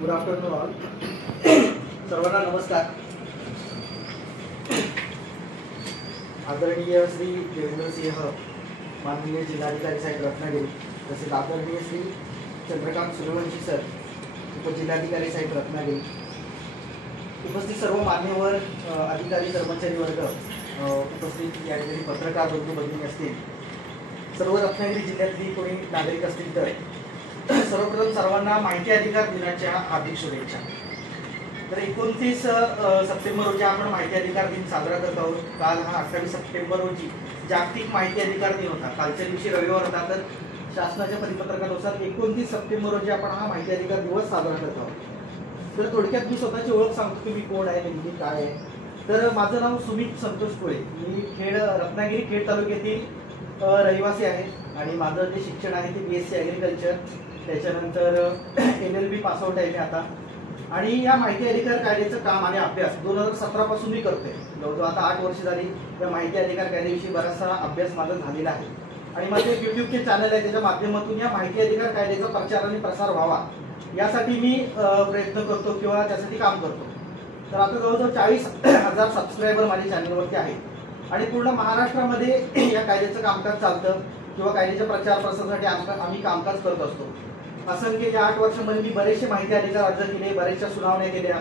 Good afternoon all. सर्वांना नमस्कार. आदरणीय श्री देवेंद्र सिंह माननीय जिल्हाधिकारी साहेब रत्नागिरी, तसेच आदरणीय श्री चंद्रकांत सूर्यवंशी सर उपजिल्हाधिकारी साहेब रत्नागिरी, उपस्थित सर्व मान्यवर अधिकारी कर्मचारी वर्ग, उपस्थित या ठिकाणी पत्रकार बंधू भगिनी असतील, सर्व रत्नागिरी जिल्ह्यातली कोणी नागरिक असतील तर सर्वप्रथम सर्वांना माहिती अधिकार दिनाच्या हार्दिक शुभेच्छा. तर 29 सप्टेंबर रोजी आपण माहिती अधिकार दिन साजरा करत आहोत. काल हा 28 सप्टेंबर रोजी जागतिक माहिती अधिकार दिन होता. कालच्या दिवशी रविवार होता, तर शासनाच्या परिपत्रकानुसार 29 सप्टेंबर रोजी आपण हा माहिती अधिकार दिवस साजरा करत आहोत. तर थोडक्यात मी स्वतःची ओळख सांगतो की मी कोण आहे, नेमकी काय आहे. तर माझं नाव सुमित संतोष कोळे, मी रत्नागिरी खेड तालुक्यातील रहिवासी आहे आणि माझं जे शिक्षण आहे ते BSc ॲग्रिकल्चर, त्याच्यानंतर LLB पासआउट आहे मी आता. आणि या माहिती अधिकार कायद्याचं काम आणि अभ्यास 2017 पासून मी करतोय. जवळजवळ आता 8 वर्ष झाली या माहिती अधिकार कायद्याविषयी बराचसा अभ्यास माझा झालेला आहे. आणि माझे YouTubeचे चॅनल आहे, त्याच्या माध्यमातून या माहिती अधिकार कायद्याचा प्रचार आणि प्रसार व्हावा यासाठी मी प्रयत्न करतो किंवा त्यासाठी काम करतो. तर आता जवळजवळ 40,000 सबस्क्रायबर माझ्या चॅनलवरती आहेत आणि पूर्ण महाराष्ट्रामध्ये या कायद्याचं कामकाज चालतं किंवा कायद्याच्या प्रचार प्रसारासाठी आम्ही कामकाज करत असतो. असंख्य या 8 वर्षांमध्ये मी बरेचसे माहिती अधिकार अर्ज केले, बरेचशा सुनावण्या केल्या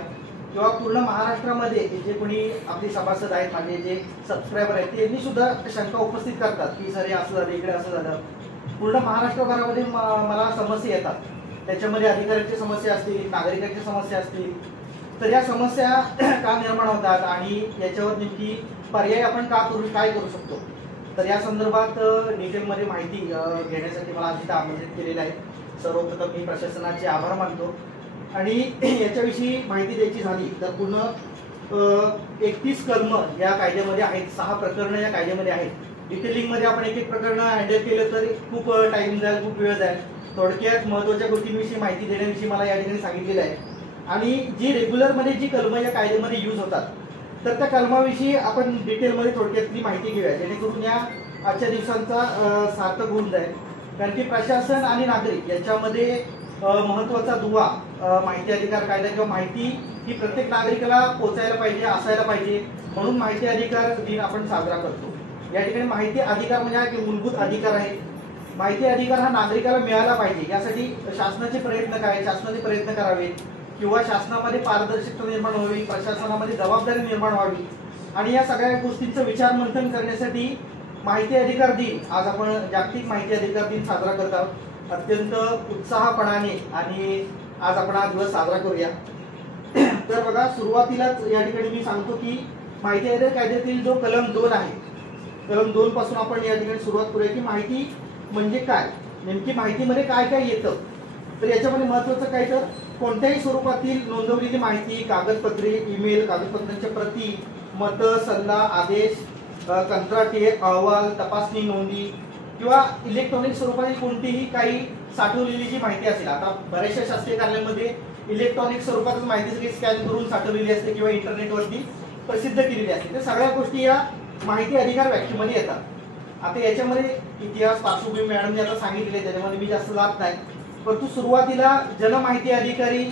किंवा पूर्ण महाराष्ट्रामध्ये जे कोणी आपले सभासद आहेत, माझे जे सबस्क्रायबर आहेत, त्यांनी सुद्धा शंका उपस्थित करतात की सर हे असं झालं, इकडे असं झालं. पूर्ण महाराष्ट्रभरामध्ये मला समस्या येतात. त्याच्यामध्ये अधिकाऱ्यांच्या समस्या असतील, नागरिकांच्या समस्या असतील. तर या समस्या का निर्माण होतात आणि याच्यावर नेमकी पर्याय आपण काय करू शकतो, तर या संदर्भात डिटेलमध्ये माहिती घेण्यासाठी मला आज इथं आमंत्रित केलेलं आहे. सर्वप्रथम मी प्रशासनाचे आभार मानतो. आणि याच्याविषयी माहिती द्यायची झाली तर पूर्ण 31 कलम या कायद्यामध्ये आहेत, 6 प्रकरणं या कायद्यामध्ये आहेत. डिटेलिंगमध्ये आपण एक प्रकरण हँडल केलं तर खूप टाइम जाईल, खूप वेळ जाईल. थोडक्यात महत्त्वाच्या गोष्टींविषयी माहिती देण्याविषयी मला या ठिकाणी सांगितलेलं आहे. आणि जी रेग्युलरमध्ये जी कलम या कायद्यामध्ये यूज होतात तर त्या कलमाविषयी आपण डिटेलमध्ये थोडक्यातली माहिती घेऊया, जेणेकरून या आजच्या दिवसांचा सार्थक होऊन जाईल. कारण की प्रशासन आणि नागरिक याच्यामध्ये महत्त्वाचा दुवा माहिती अधिकार कायदा किंवा माहिती ही प्रत्येक नागरिकाला पोचायला पाहिजे, असायला पाहिजे, म्हणून माहिती अधिकार दिन आपण साजरा करतो. या ठिकाणी माहिती अधिकार म्हणजे हा मूलभूत अधिकार आहे. माहिती अधिकार हा नागरिकाला मिळाला पाहिजे, यासाठी शासनाचे प्रयत्न काय, शासनाचे प्रयत्न करावेत किंवा शासनामध्ये पारदर्शकता निर्माण व्हावी, प्रशासनामध्ये जबाबदारी निर्माण व्हावी. आणि या सगळ्या गोष्टींचं विचार मंथन करण्यासाठी माहिती अधिकार दिन आज आपण जागतिक माहिती अधिकार दिन साजरा करत आहोत अत्यंत उत्साहपणाने. आणि आज आपण हा दिवस साजरा करूया. तर बघा, सुरुवातीलाच या ठिकाणी मी सांगतो की माहिती अधिकार कायद्यातील जो कलम 2 आहे, कलम 2 पासून आपण या ठिकाणी सुरुवात करूया की माहिती म्हणजे काय, नेमकी माहितीमध्ये काय काय येतं. तर याच्यामध्ये महत्त्वाचं काय तर कोणत्याही स्वरूपातील नोंदवलेली माहिती, कागदपत्रे, ईमेल, कागदपत्रांच्या प्रती, मत, सल्ला, आदेश, कंत्राटी, अहवाल, तपासणी नोंदी किंवा इलेक्ट्रॉनिक स्वरूपातील कोणतीही काही साठवलेली जी माहिती असेल. आता बऱ्याचशा शासकीय कार्यालयामध्ये इलेक्ट्रॉनिक स्वरूपातच माहिती सगळी स्कॅन करून साठवलेली असते किंवा इंटरनेटवरती प्रसिद्ध केलेली असते. तर सगळ्या गोष्टी या माहिती अधिकार व्याख्येमध्ये येतात. आता याच्यामध्ये इतिहास, पार्श्वभूमी मॅडमने आता सांगितले, त्याच्यामध्ये मी जास्त जात नाही. परंतु सुरुवातीला जनमाहिती अधिकारी,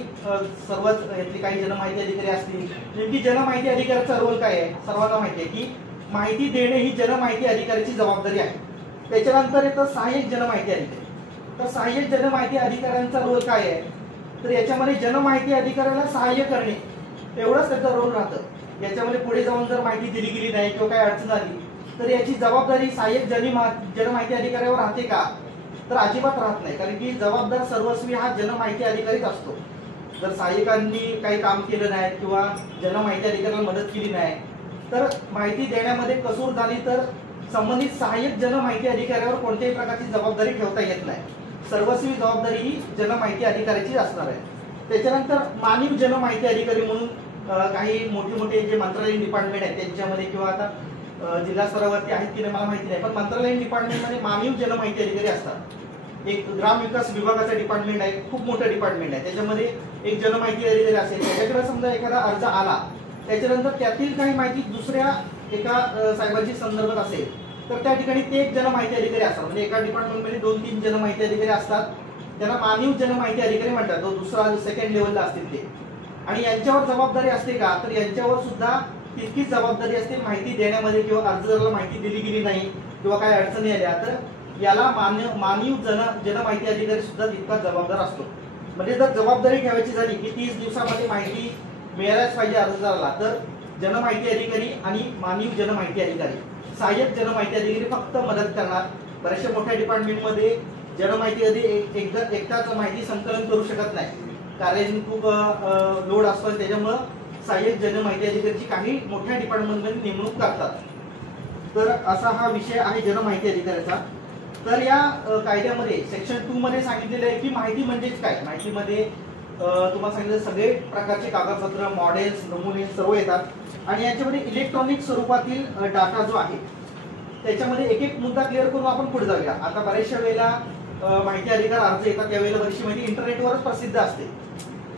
सर्वच यातले काही जनमाहिती अधिकारी असतील. नेमकी जनमाहिती अधिकाऱ्याचा रोल काय आहे, सर्वांना माहिती आहे की माहिती देणे ही जनमाहिती अधिकाऱ्याची जबाबदारी आहे. त्याच्यानंतर येतं सहाय्यक जनमाहिती अधिकारी. तर सहाय्यक जनमाहिती अधिकाऱ्यांचा रोल काय आहे, तर याच्यामध्ये जनमाहिती अधिकाऱ्याला सहाय्य करणे एवढंच त्याचा रोल राहतं. याच्यामध्ये पुढे जाऊन जर माहिती दिली गेली नाही किंवा काही अडचण आली तर याची जबाबदारी सहाय्यक जनमाहिती अधिकाऱ्यावर राहते का, तर अजिबात राहत नाही. कारण की जबाबदार सर्वस्वी हा जनमाहिती अधिकारीच असतो. जर सहाय्यकांनी काही काम केलं नाही किंवा जनमाहिती अधिकाऱ्याला मदत केली नाही तर माहिती देण्यामध्ये कसूर झाली तर संबंधित सहाय्यक जनमाहिती अधिकाऱ्यावर कोणत्याही प्रकारची जबाबदारी ठेवता येत नाही. सर्वस्वी जबाबदारी ही जनमाहिती अधिकाऱ्याची असणार आहे. त्याच्यानंतर मानव जनमाहिती अधिकारी म्हणून काही मोठे मोठे जे मंत्रालयीन डिपार्टमेंट आहेत त्यांच्यामध्ये किंवा आता जिल्हा स्तरावरती आहेत की नाही मला माहिती नाही, पण मंत्रालयीन डिपार्टमेंटमध्ये मानव जनमाहिती अधिकारी असतात. एक ग्रामविकास विभागाचा डिपार्टमेंट आहे, खूप मोठं डिपार्टमेंट आहे. त्याच्यामध्ये एक जनमाहिती अधिकारी असेल. त्याच्याकडे समजा एखादा अर्ज आला, त्याच्यानंतर त्यातील काही माहिती दुसऱ्या एका साहेबांची संदर्भात असेल तर त्या ठिकाणी ते एक जनमाहिती अधिकारी असतात. म्हणजे एका डिपार्टमेंटमध्ये 2-3 जनमाहिती अधिकारी असतात त्यांना माननीय जनमाहिती अधिकारी म्हणतात, जो दुसरा सेकंड लेवलला असतील ते. आणि यांच्यावर जबाबदारी असते का, तर यांच्यावर सुद्धा तितकीच जबाबदारी असते माहिती देण्यामध्ये, किंवा अर्जदाराला माहिती दिली गेली नाही किंवा काही अडचणी आल्या तर याला माननीय जनमाहिती अधिकारी सुद्धा तितकाच जबाबदार असतो. म्हणजे जर जबाबदारी ठेवायची झाली की 30 दिवसामध्ये माहिती मिळायलाच पाहिजे अर्जदाराला, तर जनमाहिती अधिकारी आणि माननीय जनमाहिती अधिकारी, सहाय्यक जनमाहिती अधिकारी फक्त मदत करणार. बऱ्याचशा मोठ्या डिपार्टमेंटमध्ये जनमाहिती अधिकारी एकटाच माहिती संकलन करू शकत नाही, कार्याने खूप लोड असतो, त्याच्यामुळं सहाय्यक जनमाहिती अधिकारीची काही मोठ्या डिपार्टमेंटमध्ये नेमणूक करतात. तर असा हा विषय आहे जनमाहिती अधिकाऱ्याचा. तर या कायद्यामध्ये सेक्शन 2 मध्ये सांगितलेलं आहे की माहिती म्हणजेच काय. माहितीमध्ये तुम्हाला सांगितलं सगळे प्रकारचे कागदपत्र, मॉडेल्स, नमुने सर्व येतात. आणि याच्यामध्ये इलेक्ट्रॉनिक स्वरूपातील डाटा जो आहे त्याच्यामध्ये एक एक मुद्दा क्लिअर करून आपण पुढे जाऊया. आता बऱ्याचशा वेळेला माहिती अधिकार अर्ज येतात त्यावेळेला बरीचशी माहिती इंटरनेटवरच प्रसिद्ध असते.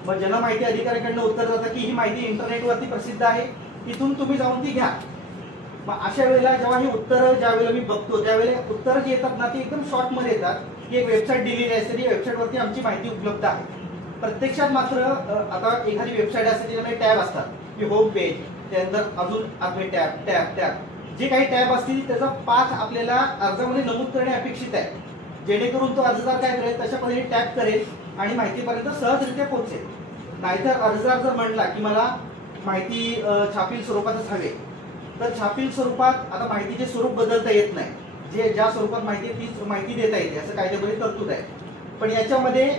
मग जनमाहिती अधिकाऱ्याकडनं उत्तर जातं की ही माहिती इंटरनेटवरती प्रसिद्ध आहे, तिथून तुम्ही जाऊन ती घ्या. मग अशा वेळेला जेव्हा ही उत्तरं ज्यावेळेला मी बघतो त्यावेळेला उत्तरं जी येतात ना ती एकदम शॉर्ट मध्ये येतात की एक वेबसाईट दिलेली असते, ती वेबसाईटवरती आमची माहिती उपलब्ध आहे. प्रत्यक्षात मात्र आता एखादी वेबसाईट असते त्याच्यामध्ये टॅब असतात की होम पेज, त्यानंतर अजून आपले टॅब टॅब टॅब जे काही टॅब असतील त्याचा पाथ आपल्याला अर्जामध्ये नमूद करणे अपेक्षित आहे, जेणेकरून तो अर्जदार काय करेल तशा पद्धतीने टॅप करेल आणि माहितीपर्यंत सहजरित्या पोहोचेल. नाहीतर अर्जदार जर म्हणला की मला माहिती छापील स्वरूपातच हवे, तर छापील स्वरूपात आता माहितीचे स्वरूप बदलता येत नाही. जे ज्या स्वरूपात माहिती तीच माहिती देता येते असं कायद्यामध्ये तरतूद आहे. पण याच्यामध्ये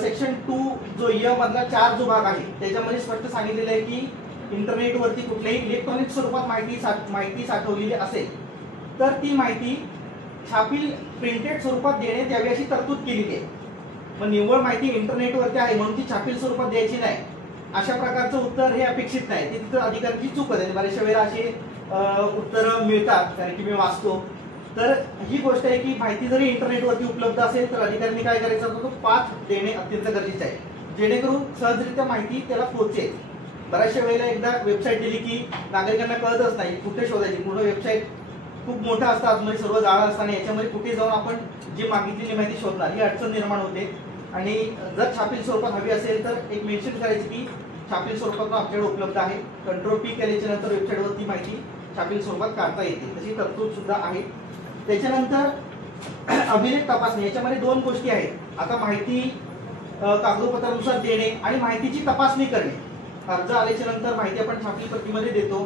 सेक्शन 2 जो मधला 4 जो भाग आहे त्याच्यामध्ये स्पष्ट सांगितलेलं आहे की इंटरनेटवरती कुठल्याही इलेक्ट्रॉनिक स्वरूपात माहिती साठवलेली असेल तर ती माहिती छापील प्रिंटेड स्वरूपात देण्यात यावी अशी तरतूद केलेली आहे. मग निव्वळ माहिती इंटरनेटवरती आहे म्हणून ती छापील स्वरूपात द्यायची नाही, अशा प्रकारचं उत्तर हे अपेक्षित नाही. ते तिथं अधिकाऱ्याची चूक आहे. बऱ्याचशा वेळेला असे उत्तरं मिळतात, कारण की मी वाचतो. तर ही गोष्ट आहे की माहिती जरी इंटरनेटवरती उपलब्ध असेल तर अधिकाऱ्यांनी काय करायचं असतं, तो पाथ देणे अत्यंत गरजेचं आहे, जेणेकरून सहजरित्या माहिती त्याला पोहोचेल. बऱ्याचशा वेळेला एकदा वेबसाईट दिली की नागरिकांना कळतच नाही कुठे शोधायची. पूर्ण वेबसाईट खूप मोठा असतात, म्हणजे सर्व जाळं असताना याच्यामध्ये कुठे जाऊन आपण जी मागितलेली माहिती शोधणार ही अडचण निर्माण होते. आणि जर छापील स्वरूपात हवी असेल तर एक मेन्शन करायची की छापील स्वरूपात आपल्याकडे उपलब्ध आहे. कंट्रोल P केल्याच्या नंतर वेबसाईटवरती माहिती छापील स्वरूपात काढता येते, तशी तरतूद सुद्धा आहे. त्याच्यानंतर अभिलेख तपासणी, याच्यामध्ये 2 गोष्टी आहेत. आता माहिती कागदोपत्रानुसार देणे आणि माहितीची तपासणी करणे. अर्ज आल्याच्या नंतर माहिती आपण छापील प्रतीमध्ये देतो.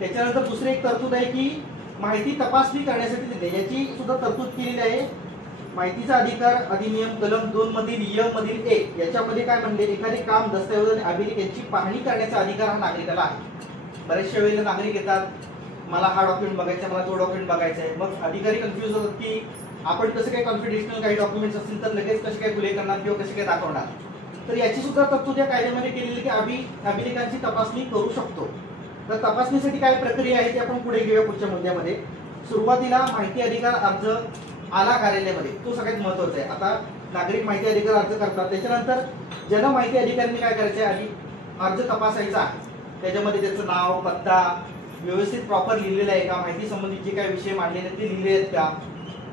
त्याच्यानंतर दुसरी एक तरतूद आहे की माहिती तपासणी करण्यासाठी देते, याची सुद्धा तरतूद केलेली आहे. माहितीचा अधिकार अधिनियम कलम 2 मधील मधील 1 याच्यामध्ये काय म्हणले, एखादे काम, दस्तऐवज आणि अभिलेख यांची पाहणी करण्याचा अधिकार हा नागरिकाला आहे. बऱ्याचशा वेळेला नागरिक येतात, मला हा डॉक्युमेंट बघायचा, मला तो डॉक्युमेंट बघायचा आहे. मग अधिकारी कन्फ्युज होतात की आपण कसं काय कॉन्फिडेन्शियल काही डॉक्युमेंट्स असतील तर लगेच कसे काय खुले करणार किंवा कसे काय दाखवणार. तर याची सुद्धा तरतूद या कायद्यामध्ये केलेली की अभिलेखांची तपासणी करू शकतो. तर तपासणीसाठी काय प्रक्रिया आहे ते आपण पुढे घेऊया पुढच्या मुद्द्यामध्ये. सुरुवातीला माहिती अधिकार अर्ज आला कार्यालयामध्ये, तो सगळ्यात महत्वाचा आहे. आता नागरिक माहिती अधिकार अर्ज करतात, त्याच्यानंतर जनमाहिती अधिकाऱ्यांनी काय करायचं आहे, आधी अर्ज तपासायचा आहे. त्याच्यामध्ये त्याचं नाव, पत्ता व्यवस्थित प्रॉपर लिहिलेलं आहे का, माहिती संबंधित जे काही विषय मांडलेले ते लिहिले आहेत का,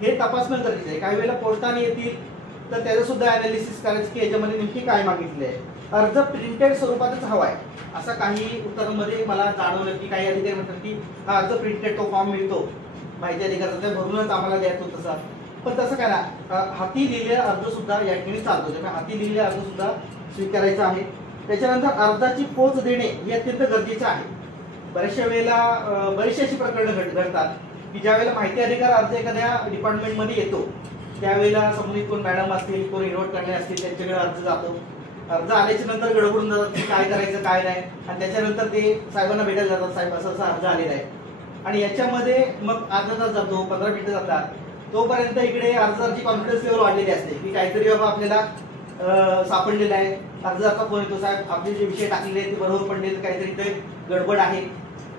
हे तपासणं गरजेचं आहे. काही वेळेला पोस्टाने येतील तर त्याचं सुद्धा अनालिसिस करायचं की याच्यामध्ये नेमकी काय मागितले आहे. अर्ज प्रिंटेड स्वरूपातच हवा आहे असं काही उत्तरांमध्ये मला जाणवलं की काही अधिकारी म्हणतात की हा अर्ज प्रिंटेड, तो फॉर्म मिळतो माहिती अधिकाराचा भरूनच आम्हाला द्यायचो तसा. पण तसं काय ना, हाती लिहिलेला अर्ज सुद्धा या ठिकाणी चालतो, त्यामुळे हाती लिहिलेला अर्ज सुद्धा स्वीकारायचा आहे. त्याच्यानंतर अर्जाची पोच देणे हे अत्यंत गरजेचं आहे. बऱ्याचशा वेळेला बरीचशी अशी प्रकरणं घडतात की ज्या वेळेला माहिती अधिकार अर्ज एखाद्या डिपार्टमेंटमध्ये येतो त्यावेळेला संबंधित कोण मॅडम असतील, कोण इन्व्होट करणे असतील, त्यांच्याकडे अर्ज जातो. अर्ज आल्याच्या नंतर गडबडून जातात की काय करायचं काय नाही, आणि त्याच्यानंतर ते साहेबांना भेटायला जातात, साहेब असं असा अर्ज आलेला आहे. आणि याच्यामध्ये मग अर्धा तास जातो, 15 मिनिटं जातात. तोपर्यंत इकडे अर्जदाराची कॉन्फिडन्स लेवल वाढलेली असते की काहीतरी बाबा आपल्याला सापडलेलं आहे. अर्जदाराचा फोन येतो, साहेब आपले जे विषय टाकलेले आहेत ते बरोबर पडले, काहीतरी ते गडबड आहे.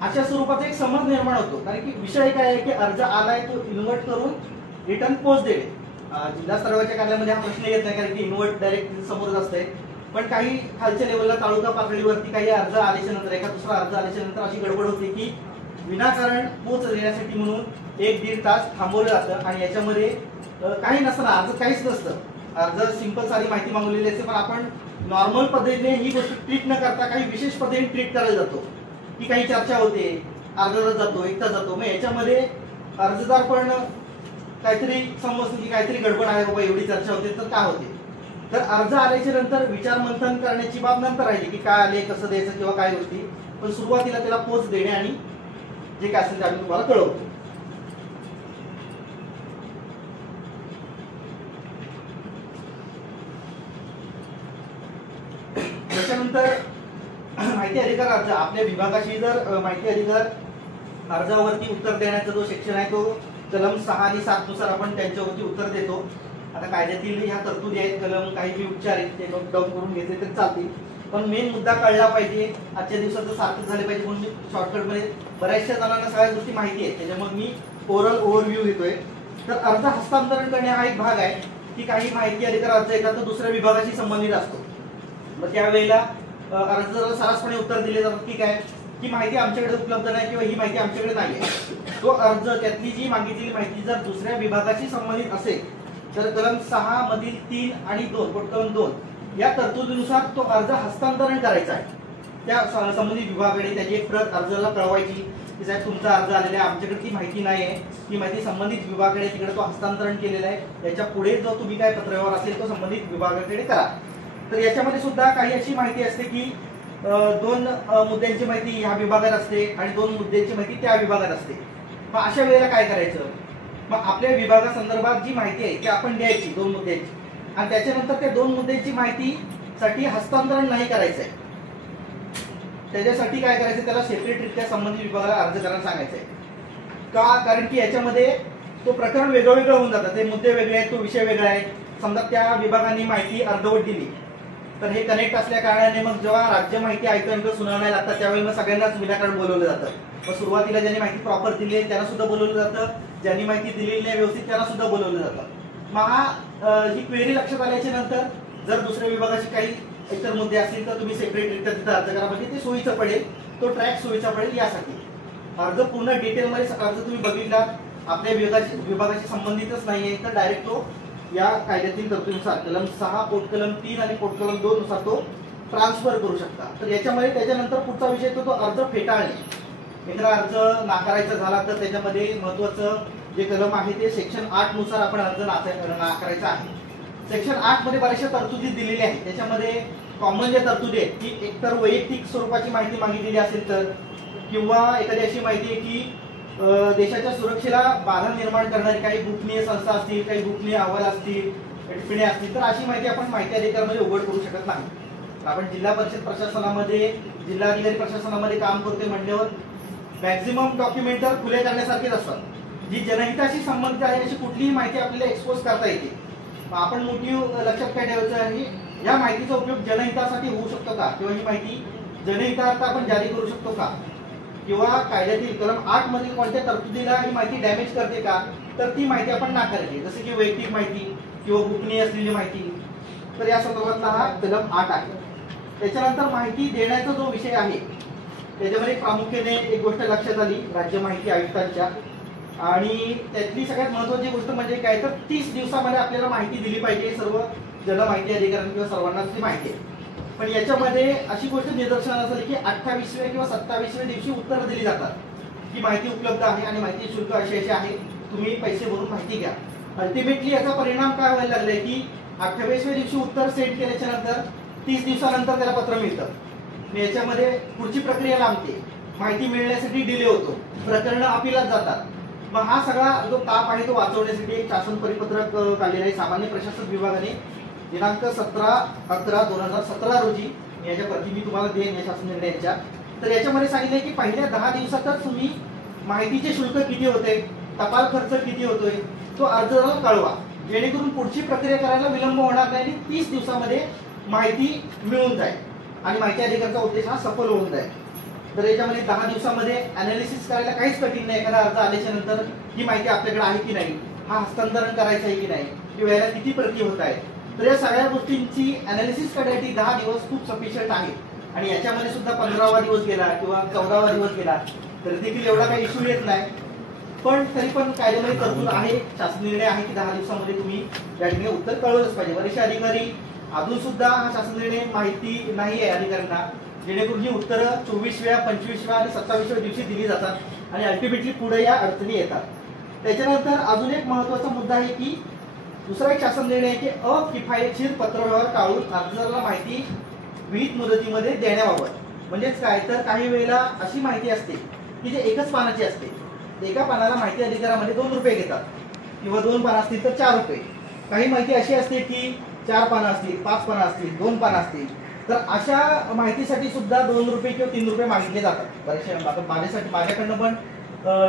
अशा स्वरूपाचा एक समज निर्माण होतो, कारण की विषय काय आहे की अर्ज आलाय तो इन्व्हर्ट करून रिटर्न पोच देणे. जिल्हा स्तरावरच्या कार्यालयामध्ये हा प्रश्न येत नाही, कारण की इन्व्हर्ट डायरेक्ट समोरच असते. पण काही खालच्या लेवलला, तालुका पातळीवरती काही अर्ज आल्याच्या नंतर, एका दुसरा अर्ज आल्याच्या नंतर अशी गडबड होते की विनाकारण पोच देण्यासाठी म्हणून 1-1.5 तास थांबवलं जातं. आणि याच्यामध्ये काही नसतं, अर्ज काहीच नसतं, अर्ज सिंपल सारी माहिती मागवलेली असते, पण आपण नॉर्मल पद्धतीने ही गोष्ट ट्रीट न करता काही विशेष पद्धतीने ट्रीट करायला जातो की काही चर्चा होते, अर्धा तास जातो, एक तास जातो. मग याच्यामध्ये अर्जदार पण काहीतरी समजतो की काहीतरी गडबड आहे बाबा, एवढी चर्चा होते तर काय होते. तर अर्ज आल्याच्या नंतर विचार मंथन करण्याची बाब नंतर राहिली की काय आले, कसं द्यायचं किंवा काय गोष्टी, पण सुरुवातीला त्याला पोच देणे आणि जे काय असेल ते आम्ही तुम्हाला कळवतो. त्याच्यानंतर माहिती अधिकार अर्ज. आपल्या विभागाशी जर माहिती अधिकार अर्जावरती उत्तर देण्याचा जो सेक्शन आहे तो कलम 6 आणि 7 नुसार आपण त्यांच्यावरती उत्तर देतो. आता कायद्यातील ह्या तरतुदी आहेत, कलम काही मी उच्चारित ते नोट डाऊन करून घेतले तरी चालतील, पण मेन मुद्दा कळला पाहिजे, आजच्या दिवसाचं सार्थक झाले पाहिजे म्हणून मी शॉर्टकटमध्ये बऱ्याचशा जणांना सगळ्या गोष्टी माहिती आहेत त्याच्यामुळे मी ओव्हरऑल ओव्हरव्ह्यू घेतोय. तर अर्ज हस्तांतरण करणे हा एक भाग आहे की काही माहिती अधिकार अर्ज एका तो दुसऱ्या विभागाशी संबंधित असतो. मग त्यावेळेला अर्जदाराला सरसपणे उत्तर दिले जातात की काय की माहिती आमच्याकडे उपलब्ध नाही किंवा ही माहिती आमच्याकडे नाही आहे. तो अर्ज त्यातली जी मागितलेली माहिती जर दुसऱ्या विभागाशी संबंधित असेल तर कलम 6 मधील 3 आणि 2 कलम 2 या तरतुदीनुसार तो अर्ज हस्तांतरण करायचा आहे त्या संबंधित विभागाकडे. त्याची एक प्रत अर्जदाराला कळवायची की साहेब तुमचा अर्ज आलेला आहे, आमच्याकडे ती माहिती नाही आहे, ती माहिती संबंधित विभागाकडे तिकडे तो हस्तांतरण केलेला आहे, त्याच्या पुढे जो तुम्ही काय पत्रव्यवहार असेल तो संबंधित विभागाकडे करा. तर याच्यामध्ये सुद्धा काही अशी माहिती असते की 2 मुद्द्यांची माहिती ह्या विभागात असते आणि 2 मुद्द्यांची माहिती त्या विभागात असते. मग अशा वेळेला काय करायचं, मग आपल्या विभागासंदर्भात जी माहिती आहे ती आपण द्यायची 2 मुद्द्यांची आणि त्याच्यानंतर त्या 2 मुद्द्यांची माहितीसाठी हस्तांतरण नाही करायचं आहे. त्याच्यासाठी काय करायचं, त्याला सेपरेटरित्या संबंधित विभागाला अर्ज करायला सांगायचं आहे. का, कारण की याच्यामध्ये तो प्रकरण वेगळं वेगळं होऊन जातं, ते मुद्दे वेगळे आहेत, तो विषय वेगळा आहे. समजा त्या विभागाने माहिती अर्धवट दिली तर हे कनेक्ट असल्या कारणाने मग जेव्हा राज्य माहिती आयुक्त सुनावण्या लागतात त्यावेळी मग सगळ्यांनाच विनाकारण बोलवलं जातं. मग सुरुवातीला ज्यांनी माहिती प्रॉपर दिली आहे त्यांना सुद्धा बोलवलं जातं, ज्यांनी माहिती दिलेली नाही व्यवस्थित त्यांना सुद्धा बोलवलं जातं. मग ही क्वेरी लक्षात आल्याच्या नंतर जर दुसऱ्या विभागाचे काही इतर मुद्दे असतील तर तुम्ही सेपरेटरित्या तिथं अर्ज करा, म्हणजे ते सोयीचं पडेल, तो ट्रॅक सोयीचा पडेल. यासाठी अर्ज पूर्ण डिटेलमध्ये अर्ज तुम्ही बघितला आपल्या विभागाशी संबंधितच नाहीये तर डायरेक्ट तो या कायद्यातील तरतुदीनुसार कलम 6 पोटकलम 3 आणि पोटकलम 2 नुसार तो ट्रान्सफर करू शकता. तर याच्यामध्ये त्याच्यानंतर पुढचा विषय तो अर्ज फेटाळणे. एखादा अर्ज नाकारायचा झाला तर त्याच्यामध्ये महत्वाचं जे कलम आहे ते सेक्शन 8 नुसार आपण अर्ज नाकारायचा आहे. सेक्शन 8 मध्ये बऱ्याचशा तरतुदी दिलेल्या आहेत. त्याच्यामध्ये कॉमन ज्या तरतुदी आहेत की एकतर वैयक्तिक स्वरूपाची माहिती मागितलेली असेल तर, किंवा एखादी अशी माहिती आहे की देशाच्या सुरक्षेला बाधा निर्माण करणारी काही गोपनीय संस्था असतील, काही गोपनीय अहवाल असतील, टिप्पणी असतील तर अशी माहिती आपण माहिती अधिकारामध्ये उघड करू शकत नाही. आपण जिल्हा परिषद प्रशासनामध्ये, जिल्हाधिकारी प्रशासनामध्ये काम करतोय म्हणल्यावर मॅक्झिमम डॉक्युमेंट तर खुले करण्यासारखेच असतात. जी जनहिताशी संबंधित आहे अशी कुठलीही माहिती आपल्याला एक्सपोज करता येते. आपण मोठी लक्षात काय ठेवायचं आहे, या माहितीचा उपयोग जनहितासाठी होऊ शकतो का, किंवा ही माहिती जनहितार्थ आपण जारी करू शकतो का, किंवा कायद्यातील कलम 8 मधील कोणत्या तरतुदीला ही माहिती डॅमेज करते का, तर ती माहिती आपण नाकारायची. जसे की वैयक्तिक माहिती किंवा गोपनीय असलेली माहिती. तर या संदर्भातला हा कलम 8 आहे. त्याच्यानंतर माहिती देण्याचा जो विषय आहे त्याच्यामध्ये प्रामुख्याने एक गोष्ट लक्षात आली राज्य माहिती आयुक्तांच्या, आणि त्यातली सगळ्यात महत्वाची गोष्ट म्हणजे काय तर 30 दिवसामध्ये आपल्याला माहिती दिली पाहिजे सर्व जन माहिती अधिकाऱ्यांना किंवा सर्वांनाच ती माहिती आहे. पण याच्यामध्ये अशी गोष्ट निदर्शनास आली की 28व्या किंवा 27व्या दिवशी उत्तर दिली जातात की माहिती उपलब्ध आहे आणि माहिती शुल्क अशी आहे, तुम्ही पैसे भरून माहिती घ्या. अल्टिमेटली याचा परिणाम काय व्हायला लागलाय की 28व्या दिवशी उत्तर सेंड केल्याच्या नंतर 30 दिवसानंतर त्याला पत्र मिळतं. याच्यामध्ये पुढची प्रक्रिया लांबते, माहिती मिळण्यासाठी डिले होतो, प्रकरणं अपिलात जातात. मग हा सगळा जो ताप आहे तो वाचवण्यासाठी एक शासन परिपत्रक काढलेलं आहे सामान्य प्रशासक विभागाने दिनांक 17/11/2017 रोजी. याच्या प्रति मी तुम्हाला देईन या शासन निर्णयाच्या. तर याच्यामध्ये सांगितलंय की पहिल्या 10 दिवसातच तुम्ही माहितीचे शुल्क किती होते, टपाल खर्च किती होतोय तो अर्जदाराला कळवा, जेणेकरून पुढची प्रक्रिया करायला विलंब होणार नाही आणि 30 दिवसामध्ये माहिती मिळून जाईल आणि माहिती अधिकाराचा उद्देश हा सफल होऊन जाईल. तर याच्यामध्ये 10 दिवसामध्ये अनालिसिस करायला काहीच कठीण नाही. एखादा अर्ज आल्याच्या नंतर ही माहिती आपल्याकडे आहे की नाही, हा हस्तांतरण करायचं आहे की नाही, किंवा याला किती प्रती होत आहेत, तर या सगळ्या गोष्टींची अनालिसिस करण्यासाठी 10 दिवस खूप सफिशियंट आहे. आणि याच्यामध्ये सुद्धा 15वा दिवस गेला किंवा 14वा दिवस गेला तर देखील एवढा काही इश्यू येत नाही. पण तरी पण कायद्यामध्ये तरतूद आहे, शासन निर्णय आहे की 10 दिवसामध्ये तुम्ही या ठिकाणी उत्तर कळवलंच पाहिजे. वरिष्ठ अधिकारी अजून सुद्धा हा शासन निर्णय माहिती नाही आहे अधिकाऱ्यांना, जेणेकरून ही उत्तरं 24व्या 25व्या आणि 27व्या दिवशी दिली जातात आणि अल्टिमेटली पुढे या अडचणी येतात. त्याच्यानंतर अजून एक महत्त्वाचा मुद्दा आहे की दुसरा एक शासन निर्णय आहे की अकिफायतशीर पत्रव्यवहार टाळून अर्जदाराला माहिती विहित मुदतीमध्ये देण्याबाबत. म्हणजेच काय तर काही वेळेला अशी माहिती असते की जे एकच पानाची असते, एका पानाला माहिती अधिकारामध्ये 2 रुपये घेतात किंवा 2 पानं असतील तर 4 रुपये. काही माहिती अशी असते की 4 पानं असतील, 5 पानं असतील, 2 पानं असतील, तर अशा माहितीसाठी सुद्धा 2 रुपये किंवा 3 रुपये मागितले जातात. बरेचसे माझ्याकडनं पण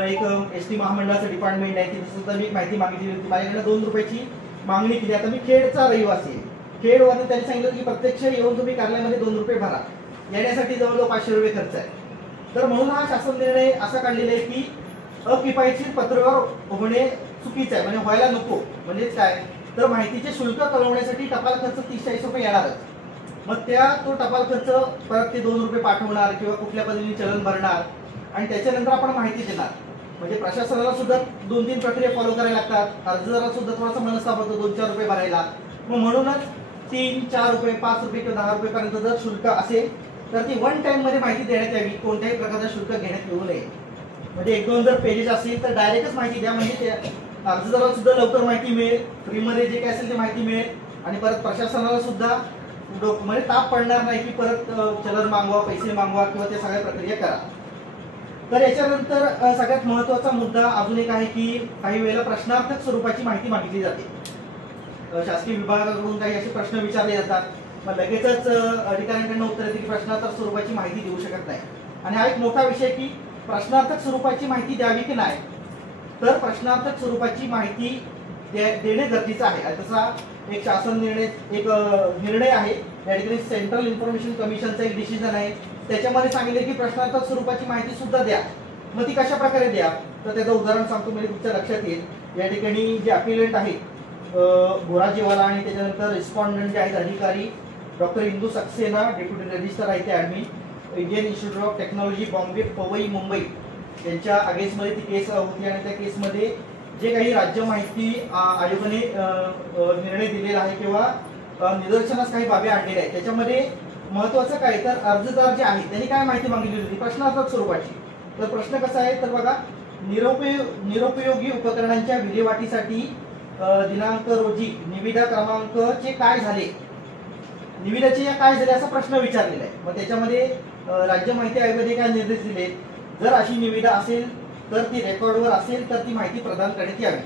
एक एसटी महामंडळाचं डिपार्टमेंट आहे, तिथे सुद्धा मी माहिती मागितली होती. माझ्याकडे 2 रुपयाची मागणी केली. आता मी खेडचा रहिवासी आहे, खेडवरून त्यांनी सांगितलं की प्रत्यक्ष येऊन तुम्ही कार्यालयामध्ये 2 रुपये भरा, येण्यासाठी जवळजवळ 500 रुपये खर्च आहे. तर म्हणून हा शासन निर्णय असा काढलेला आहे की अकिफायतशीर पत्रव्यवहार होणे चुकीचं आहे, म्हणजे व्हायला नको. म्हणजेच काय तर माहितीचे शुल्क कळवण्यासाठी टपाल खर्च 30-40 रुपये येणारच. मग तो टपाल खर्च परत ते 2 रुपये पाठवणार किंवा कुठल्या पद्धतीने चलन भरणार आणि त्याच्यानंतर आपण माहिती देणार. म्हणजे प्रशासनाला सुद्धा 2-3 प्रक्रिया फॉलो करायला लागतात, अर्जदाराला सुद्धा थोडासा मनस्ताप होतो 2-4 रुपये भरायला. मग म्हणूनच 3-4 रुपये 5 रुपये किंवा 10 रुपयेपर्यंत जर शुल्क असेल तर ती 1 टाइम मध्ये माहिती देण्यात यावी, कोणत्याही प्रकारचं शुल्क घेण्यात येऊ नये. म्हणजे 1-2 जर पेजेस असतील तर डायरेक्टच माहिती द्या, म्हणजे अर्जदाराला सुद्धा लवकर माहिती मिळेल, फ्रीमध्ये जे काय असेल ते माहिती मिळेल आणि परत प्रशासनाला सुद्धा म्हणजे ताप पडणार नाही की परत चलन मागवा, पैसे मागवा किंवा त्या सगळ्या प्रक्रिया करा. तर याच्यानंतर सगळ्यात महत्त्वाचा मुद्दा अजून एक आहे की काही वेळेला प्रश्नार्थक स्वरूपाची माहिती मागितली जाते. शासकीय विभागाकडून काही असे प्रश्न विचारले जातात, मग लगेचच अधिकाऱ्यांकडून उत्तर येते की प्रश्नार्थक स्वरूपाची माहिती देऊ शकत नाही. आणि हा एक मोठा विषय की प्रश्नार्थक स्वरूपाची माहिती द्यावी की नाही. तर प्रश्नार्थक स्वरूपाची माहिती देणे गरजेचं आहे. तसा एक शासन निर्णय आहे, या ठिकाणी सेंट्रल इन्फॉर्मेशन कमिशनचा एक डिसिजन आहे, त्याच्यामध्ये सांगितले की प्रश्नार्थक स्वरूपाची माहिती सुद्धा द्या. मग ती कशा प्रकारे द्या, तर त्याचं उदाहरण सांगतो, म्हणजे तुमच्या लक्षात येईल. या ठिकाणी जे अपिलेंट आहे गोराजीवाला आणि त्याच्यानंतर रिस्पॉन्डंट जे आहेत अधिकारी doctor Indu Saxena, deputy registrar आहे ते admin, Indian Institute of Technology Bombay Powai Mumbai, त्यांच्या अगेन्स्टमध्ये ती केस होती आणि त्या केसमध्ये जे काही राज्य माहिती आयोगाने निर्णय दिलेला आहे किंवा निदर्शनास काही बाबी आणलेल्या आहेत, त्याच्यामध्ये महत्वाचं काय तर अर्जदार जे आहेत त्यांनी काय माहिती मागितली होती प्रश्नार्थक स्वरूपाची. तर प्रश्न कसा आहे तर बघा, निरुपयोगी उपकरणांच्या विल्हेवाटीसाठी दिनांक रोजी निविदा क्रमांकचे काय झाले, निविदाचे काय झाले असा प्रश्न विचारलेला आहे. मग त्याच्यामध्ये राज्य माहिती आयोगाने काय निर्देश दिले, जर अशी निविदा असेल तर ती रेकॉर्डवर असेल तर ती माहिती प्रदान करण्यात यावी.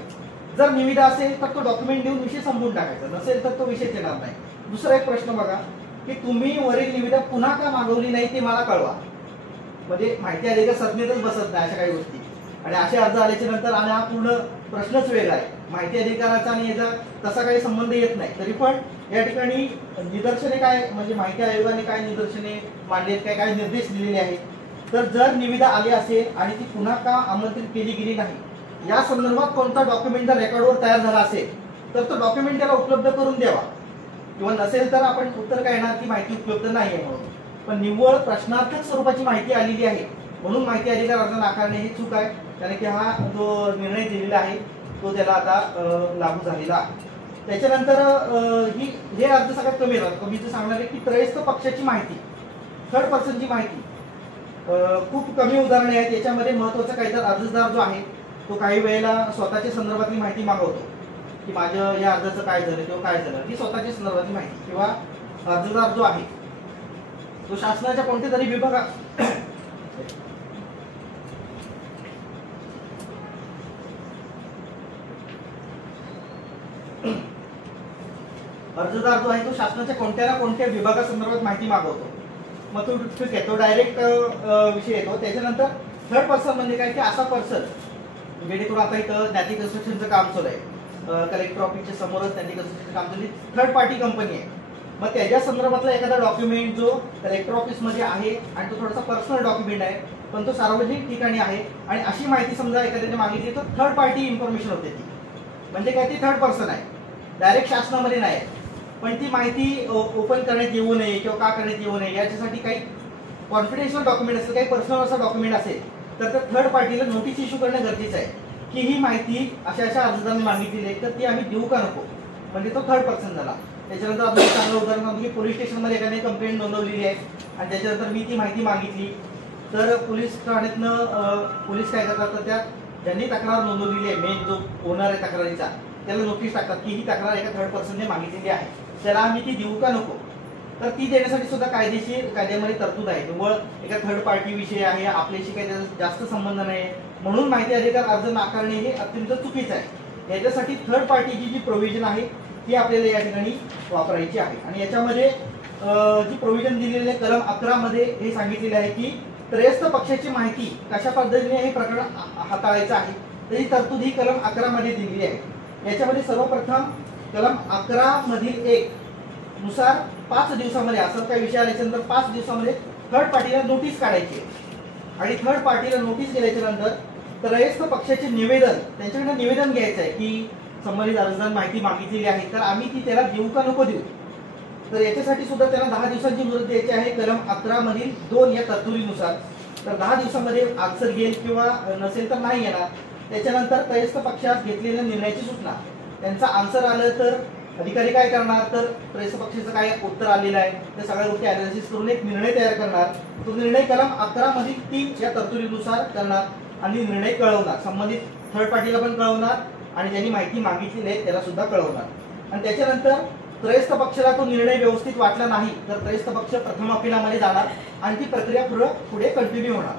जर निविदा असेल तर तो डॉक्युमेंट देऊन विषय संपवून टाकायचा, नसेल तर तो विषय येणार नाही. दुसरा एक प्रश्न बघा की तुम्ही वरील निविदा पुन्हा का मागवली नाही ते मला कळवा. म्हणजे माहिती अधिकार सज्ञेतच बसत नाही अशा काही गोष्टी, आणि असे अर्ज आल्याच्या नंतर आणि हा पूर्ण प्रश्नच वेगळा आहे. माहिती अधिकाराचा आणि याचा तसा काही संबंध येत नाही. तरी पण या ठिकाणी निदर्शने काय, म्हणजे माहिती आयोगाने काय निदर्शने मांडलेत, काय निर्देश दिलेले आहेत. तर जर निविदा आली असेल आणि ती पुन्हा का आमंत्रित केली गेली नाही, या संदर्भात कोणता डॉक्युमेंट जर रेकॉर्डवर तयार झाला असेल तर तो डॉक्युमेंट त्याला उपलब्ध करून द्यावा, किंवा नसेल तर आपण उत्तर काय येणार की माहिती उपलब्ध नाही आहे म्हणून. पण निव्वळ प्रश्नार्थक स्वरूपाची माहिती आलेली आहे म्हणून माहिती अधिकार अर्ज नाकारणे ही चूक आहे, कारण की हा जो निर्णय दिलेला आहे तो त्याला आता लागू झालेला आहे. त्याच्यानंतर हे अर्ज सगळ्यात कमी येतात. कमीचं सांगणार आहे की त्रयस्थ पक्षाची माहिती, थर्ड पर्सनची माहिती खूप कमी उदाहरणे आहेत. याच्यामध्ये महत्वाचं काय तर अर्जदार जो आहे तो काही वेळेला स्वतःच्या संदर्भातली माहिती मागवतो की माझं या अर्जाचं काय झालं किंवा काय झालं, ही स्वतःच्या संदर्भातली माहिती. किंवा अर्जदार जो आहे तो शासनाच्या कोणत्या तरी विभागात अर्जदार जो आहे तो शासनाच्या कोणत्या ना कोणत्या विभागासंदर्भात माहिती मागवतो. मग तो ठीक आहे, तो डायरेक्ट विषय येतो. त्याच्यानंतर थर्ड पर्सन म्हणजे काय की असा पर्सन, जेणेकरून आता इथं नॅटिक कन्स्ट्रक्शनचं काम चालू आहे, कलेक्टर ऑफिसच्या समोरच नॅटिक कन्स्ट्रक्शनचं काम चालू, थर्ड पार्टी कंपनी आहे. मग त्याच्या संदर्भातला एखादा डॉक्युमेंट जो कलेक्टर ऑफिसमध्ये आहे आणि तो थोडासा पर्सनल डॉक्युमेंट आहे पण तो सार्वजनिक ठिकाणी आहे आणि अशी माहिती समजा एखाद्याने मागितली तर थर्ड पार्टी इन्फॉर्मेशन होते ती, म्हणजे काय ती थर्ड पर्सन आहे, डायरेक्ट शासनामध्ये नाही. पण ती माहिती ओपन करण्यात येऊ नये किंवा का करण्यात येऊ नये याच्यासाठी काही कॉन्फिडेन्शियल डॉक्युमेंट असेल, काही पर्सनल असं डॉक्युमेंट असेल तर थर्ड पार्टीला नोटीस इश्यू करणं गरजेचं आहे. की ही माहिती अशा अशा अर्जदारांनी मागितलेली आहे, तर ती आम्ही देऊ का नको, म्हणजे तो थर्ड पर्सन झाला. त्याच्यानंतर आपण चांगलं उदाहरण म्हणतो की पोलीस स्टेशनमध्ये एखादी कंप्लेंट नोंदवलेली आहे आणि त्याच्यानंतर मी ती माहिती मागितली, तर पोलीस ठाण्यातनं पोलीस काय करतात, तर त्या ज्यांनी तक्रार नोंदवलेली आहे, मेन जो ओनर आहे तक्रारीचा, त्याला नोटीस टाकतात की ही तक्रार एका थर्ड पर्सनने मागितलेली आहे, त्याला आम्ही ती देऊ का नको. तर ती देण्यासाठी सुद्धा कायद्यामध्ये तरतूद आहे. केवळ एका थर्ड पार्टी विषय आहे, आपल्याशी काही त्याचा जास्त संबंध नाही, म्हणून माहिती अधिकार अर्ज नाकारणे हे अत्यंत चुकीचं आहे. याच्यासाठी थर्ड पार्टीची जी प्रोव्हिजन आहे ती आपल्याला या ठिकाणी वापरायची आहे. आणि याच्यामध्ये जी प्रोव्हिजन दिलेली आहे कलम 11 मध्ये हे सांगितलेले आहे की त्रयस्थ पक्षाची माहिती कशा पद्धतीने हे प्रकरण हाताळायचं आहे, तर ही तरतूद ही कलम 11 मध्ये दिलेली आहे. याच्यामध्ये सर्वप्रथम कलम 11 मधील 1 नुसार 5 दिवसामध्ये असं काही विषय आल्याच्यानंतर 5 दिवसामध्ये थर्ड पार्टीला नोटीस काढायची आणि थर्ड पार्टीला नोटीस केल्याच्या नंतर त्रयस्थ पक्षाचे निवेदन, त्यांच्याकडे निवेदन घ्यायचं आहे की संबंधित अर्जदारांनी माहिती मागितलेली आहे, तर आम्ही ती त्याला देऊ का नको देऊ. तर याच्यासाठी सुद्धा त्यांना 10 दिवसांची मुदत द्यायची आहे कलम 11 मधील 2 या तरतुदीनुसार. तर 10 दिवसामध्ये आन्सर येईल किंवा नसेल तर नाही येणार. त्याच्यानंतर त्रयस्थ पक्षास घेतलेल्या निर्णयाची सूचना, त्यांचा आन्सर आलं तर अधिकारी काय करणार, तर त्रयस्थ पक्षाचं काय उत्तर आलेलं आहे त्या सगळ्या गोष्टी अनालिसिस करून एक निर्णय तयार करणार. तो निर्णय कलम 11 मधील 3 या तरतुदीनुसार करणार आणि निर्णय कळवणार, संबंधित थर्ड पार्टीला पण कळवणार आणि ज्यांनी माहिती मागितलेली आहे त्याला सुद्धा कळवणार. आणि त्याच्यानंतर त्रयस्थ पक्षाला तो निर्णय व्यवस्थित वाटला नाही तर त्रयस्थ पक्ष प्रथम अपिलामध्ये जाणार आणि ती प्रक्रिया पुढे कंटिन्यू होणार.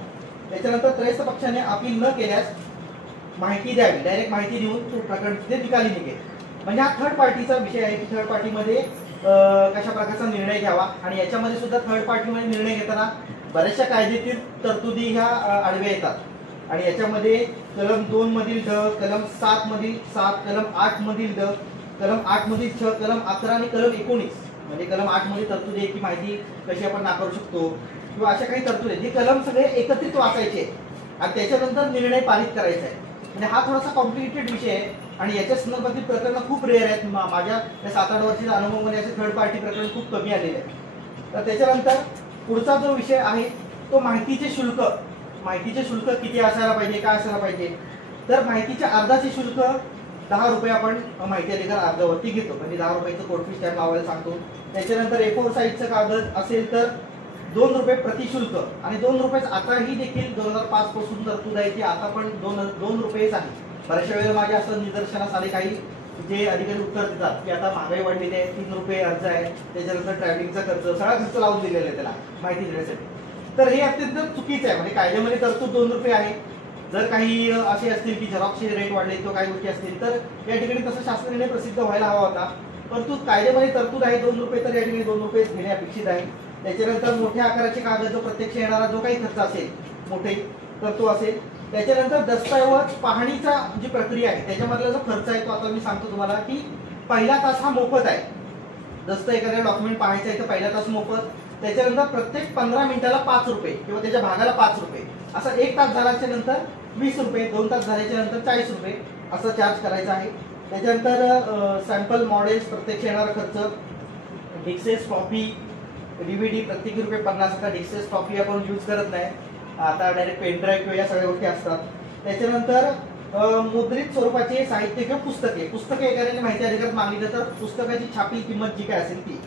त्याच्यानंतर त्रयस्थ पक्षाने अपील न केल्यास माहिती द्यावी, डायरेक्ट माहिती देऊन तो प्रकरण तिथे निकाली निघेल. म्हणजे हा थर्ड पार्टीचा विषय आहे की थर्ड पार्टीमध्ये कशा प्रकारचा निर्णय घ्यावा. आणि याच्यामध्ये सुद्धा थर्ड पार्टीमध्ये निर्णय घेताना बऱ्याचशा कायदेतील तरतुदी ह्या आडव्या येतात. आणि याच्यामध्ये कलम 2 मधील ड, कलम 7 मधील 7, कलम 8 मधील ड, कलम 8 मधील छ, कलम 11 आणि कलम 19, म्हणजे कलम 8 मध्ये तरतूद आहे की माहिती कशी आपण नाकारू शकतो किंवा अशा काही तरतूद आहेत. हे कलम सगळे एकत्रित वाचायचे आणि त्याच्यानंतर निर्णय पारित करायचा आहे. म्हणजे हा थोडासा कॉम्प्लिकेटेड विषय आहे आणि याच्या संदर्भातील प्रकरणं खूप रेअर आहेत. माझ्या या 7-8 वर्षाच्या अनुभवामध्ये असे थर्ड पार्टी प्रकरण खूप कमी आलेले आहेत. तर त्याच्यानंतर पुढचा जो विषय आहे तो माहितीचे शुल्क. माहितीचे शुल्क किती असायला पाहिजे, काय असायला पाहिजे, तर माहितीच्या अर्जाचे शुल्क 10 रुपये आपण माहिती अधिकार अर्जावरती घेतो, म्हणजे 10 रुपयाचं कोर्ट फी स्टॅम्प लावायला सांगतो. त्याच्यानंतर A4 साईजचं कागद असेल तर 2 रुपये प्रतिशुल्क आणि 2 रुपयेच आताही देखील 2005 पासून तरतूद आहे की आता पण 2 रुपयेच आहे. बऱ्याचशा वेळेला माझ्या असं निदर्शनास आले काही जे अधिकारी उत्तर देतात की आता महागाई वाढलेली आहे, 3 रुपये अर्ज आहे, त्याच्यानंतर ट्रॅव्हलिंगचा खर्च, सगळा खर्च लावून दिलेला आहे त्याला माहिती देण्यासाठी. तर हे अत्यंत चुकीचं आहे. म्हणजे कायद्यामध्ये तरतूद 2 रुपये आहे. जर काही असे असतील की झेरॉक्सचे रेट वाढले किंवा काही गोष्टी असतील तर या ठिकाणी तसा शासन निर्णय प्रसिद्ध व्हायला हवा होता, परंतु कायद्यामध्ये तरतूद आहे 2 रुपये, तर या ठिकाणी 2 रुपये घेणे अपेक्षित आहे. त्याच्यानंतर मोठ्या आकाराचे कागद जो प्रत्यक्ष येणारा जो काही खर्च असेल मोठे तर तो असेल. त्याच्यानंतर दस्तऐवज पाहणीचा जी प्रक्रिया आहे त्याच्यामधला जो खर्च आहे तो आता मी सांगतो तुम्हाला की पहिला तास हा मोफत आहे. एखाद्या डॉक्युमेंट पाहायचं आहे तर पहिला तास मोफत. त्याच्यानंतर प्रत्येक 15 मिनिटाला 5 रुपये किंवा त्याच्या भागाला 5 रुपये, असं 1 तास झाल्याच्या नंतर 20 रुपये, 2 तास झाल्याच्या नंतर 40 रुपये असं चार्ज करायचा आहे. त्याच्यानंतर सॅम्पल मॉडेल्स प्रत्यक्ष येणारा खर्च, डिक्सेस कॉपी, DVD प्रत्येकी रुपये 50. आता डिक्सेस कॉपी आपण यूज करत नाही, आता डायरेक्ट पेनड्राईव्ह किंवा या सगळ्या गोष्टी असतात. त्याच्यानंतर मुद्रित स्वरूपाचे साहित्य किंवा पुस्तके एखाद्याने माहिती अधिकारात मागितलं तर पुस्तकाची छापील किंमत जी काय असेल ती.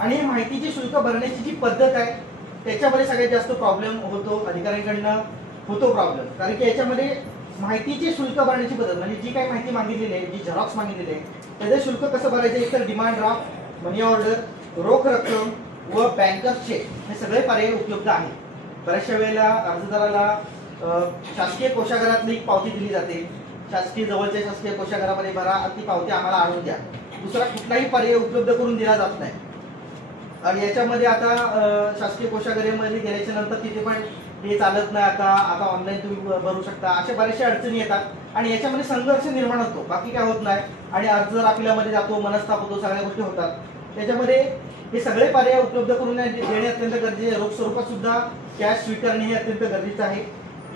आणि माहितीचे शुल्क भरण्याची जी पद्धत आहे त्याच्यामध्ये सगळ्यात जास्त प्रॉब्लेम होतो, अधिकाऱ्यांकडनं होतो प्रॉब्लेम. कारण की याच्यामध्ये माहितीचे शुल्क भरण्याची पद्धत म्हणजे जी काही माहिती मागितलेली आहे, जी झेरॉक्स मागितलेली आहे त्याचे शुल्क कसं भरायचं, एकतर डिमांड ड्राफ्ट, मनी ऑर्डर, रोख रक्कम व बँकर्स चेक हे सगळे पर्याय उपलब्ध आहेत. बऱ्याचशा वेळेला अर्जदाराला शासकीय कोषागारातली एक पावती दिली जाते, शासकीय जवळच्या शासकीय कोषागारामध्ये भरा आणि ती पावती आम्हाला आणून द्या. दुसरा कुठलाही पर्याय उपलब्ध करून दिला जात नाही. आणि याच्यामध्ये आता शासकीय कोषागारामध्ये गेल्याच्या नंतर तिथे पण हे चालत नाही, आता ऑनलाईन तुम्ही भरू शकता, अशा बऱ्याचशा अडचणी येतात आणि याच्यामध्ये संघर्ष निर्माण होतो, बाकी काय होत नाही. आणि अर्जदार अपिलामध्ये जातो, मनस्ताप होतो, सगळ्या गोष्टी होतात. त्याच्यामध्ये हे सगळे पर्याय उपलब्ध करून देणे अत्यंत गरजेचे आहे. रोख स्वरूपात सुद्धा कॅश स्वीकारणे हे अत्यंत गरजेचं आहे.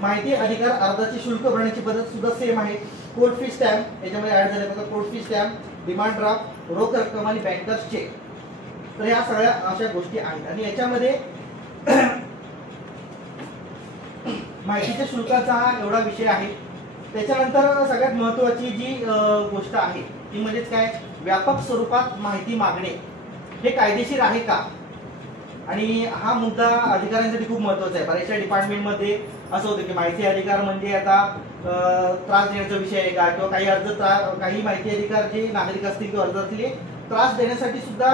माहिती अधिकार अर्जाचे शुल्क भरण्याची पद्धत सुद्धा सेम आहे. कोर्ट फी स्टॅम्प याच्यामध्ये ऍड झाले, बघा court fee stamp, demand draft, रोख रक्कम आणि बँकर्स चेक. तर ह्या सगळ्या अशा गोष्टी आहेत. आणि याच्यामध्ये माहितीच्या शुल्काचा हा एवढा विषय आहे. त्याच्यानंतर सगळ्यात महत्त्वाची जी गोष्ट आहे ती म्हणजेच काय, व्यापक स्वरूपात माहिती मागणे हे कायदेशीर आहे का? आणि हा मुद्दा अधिकाऱ्यांसाठी खूप महत्त्वाचा आहे. बऱ्याचशा डिपार्टमेंटमध्ये असं होतं की माहिती अधिकार म्हणजे आता त्रास देण्याचा विषय आहे का, किंवा काही माहिती अधिकार जे नागरिक असतील किंवा अर्ज असतील त्रास देण्यासाठी सुद्धा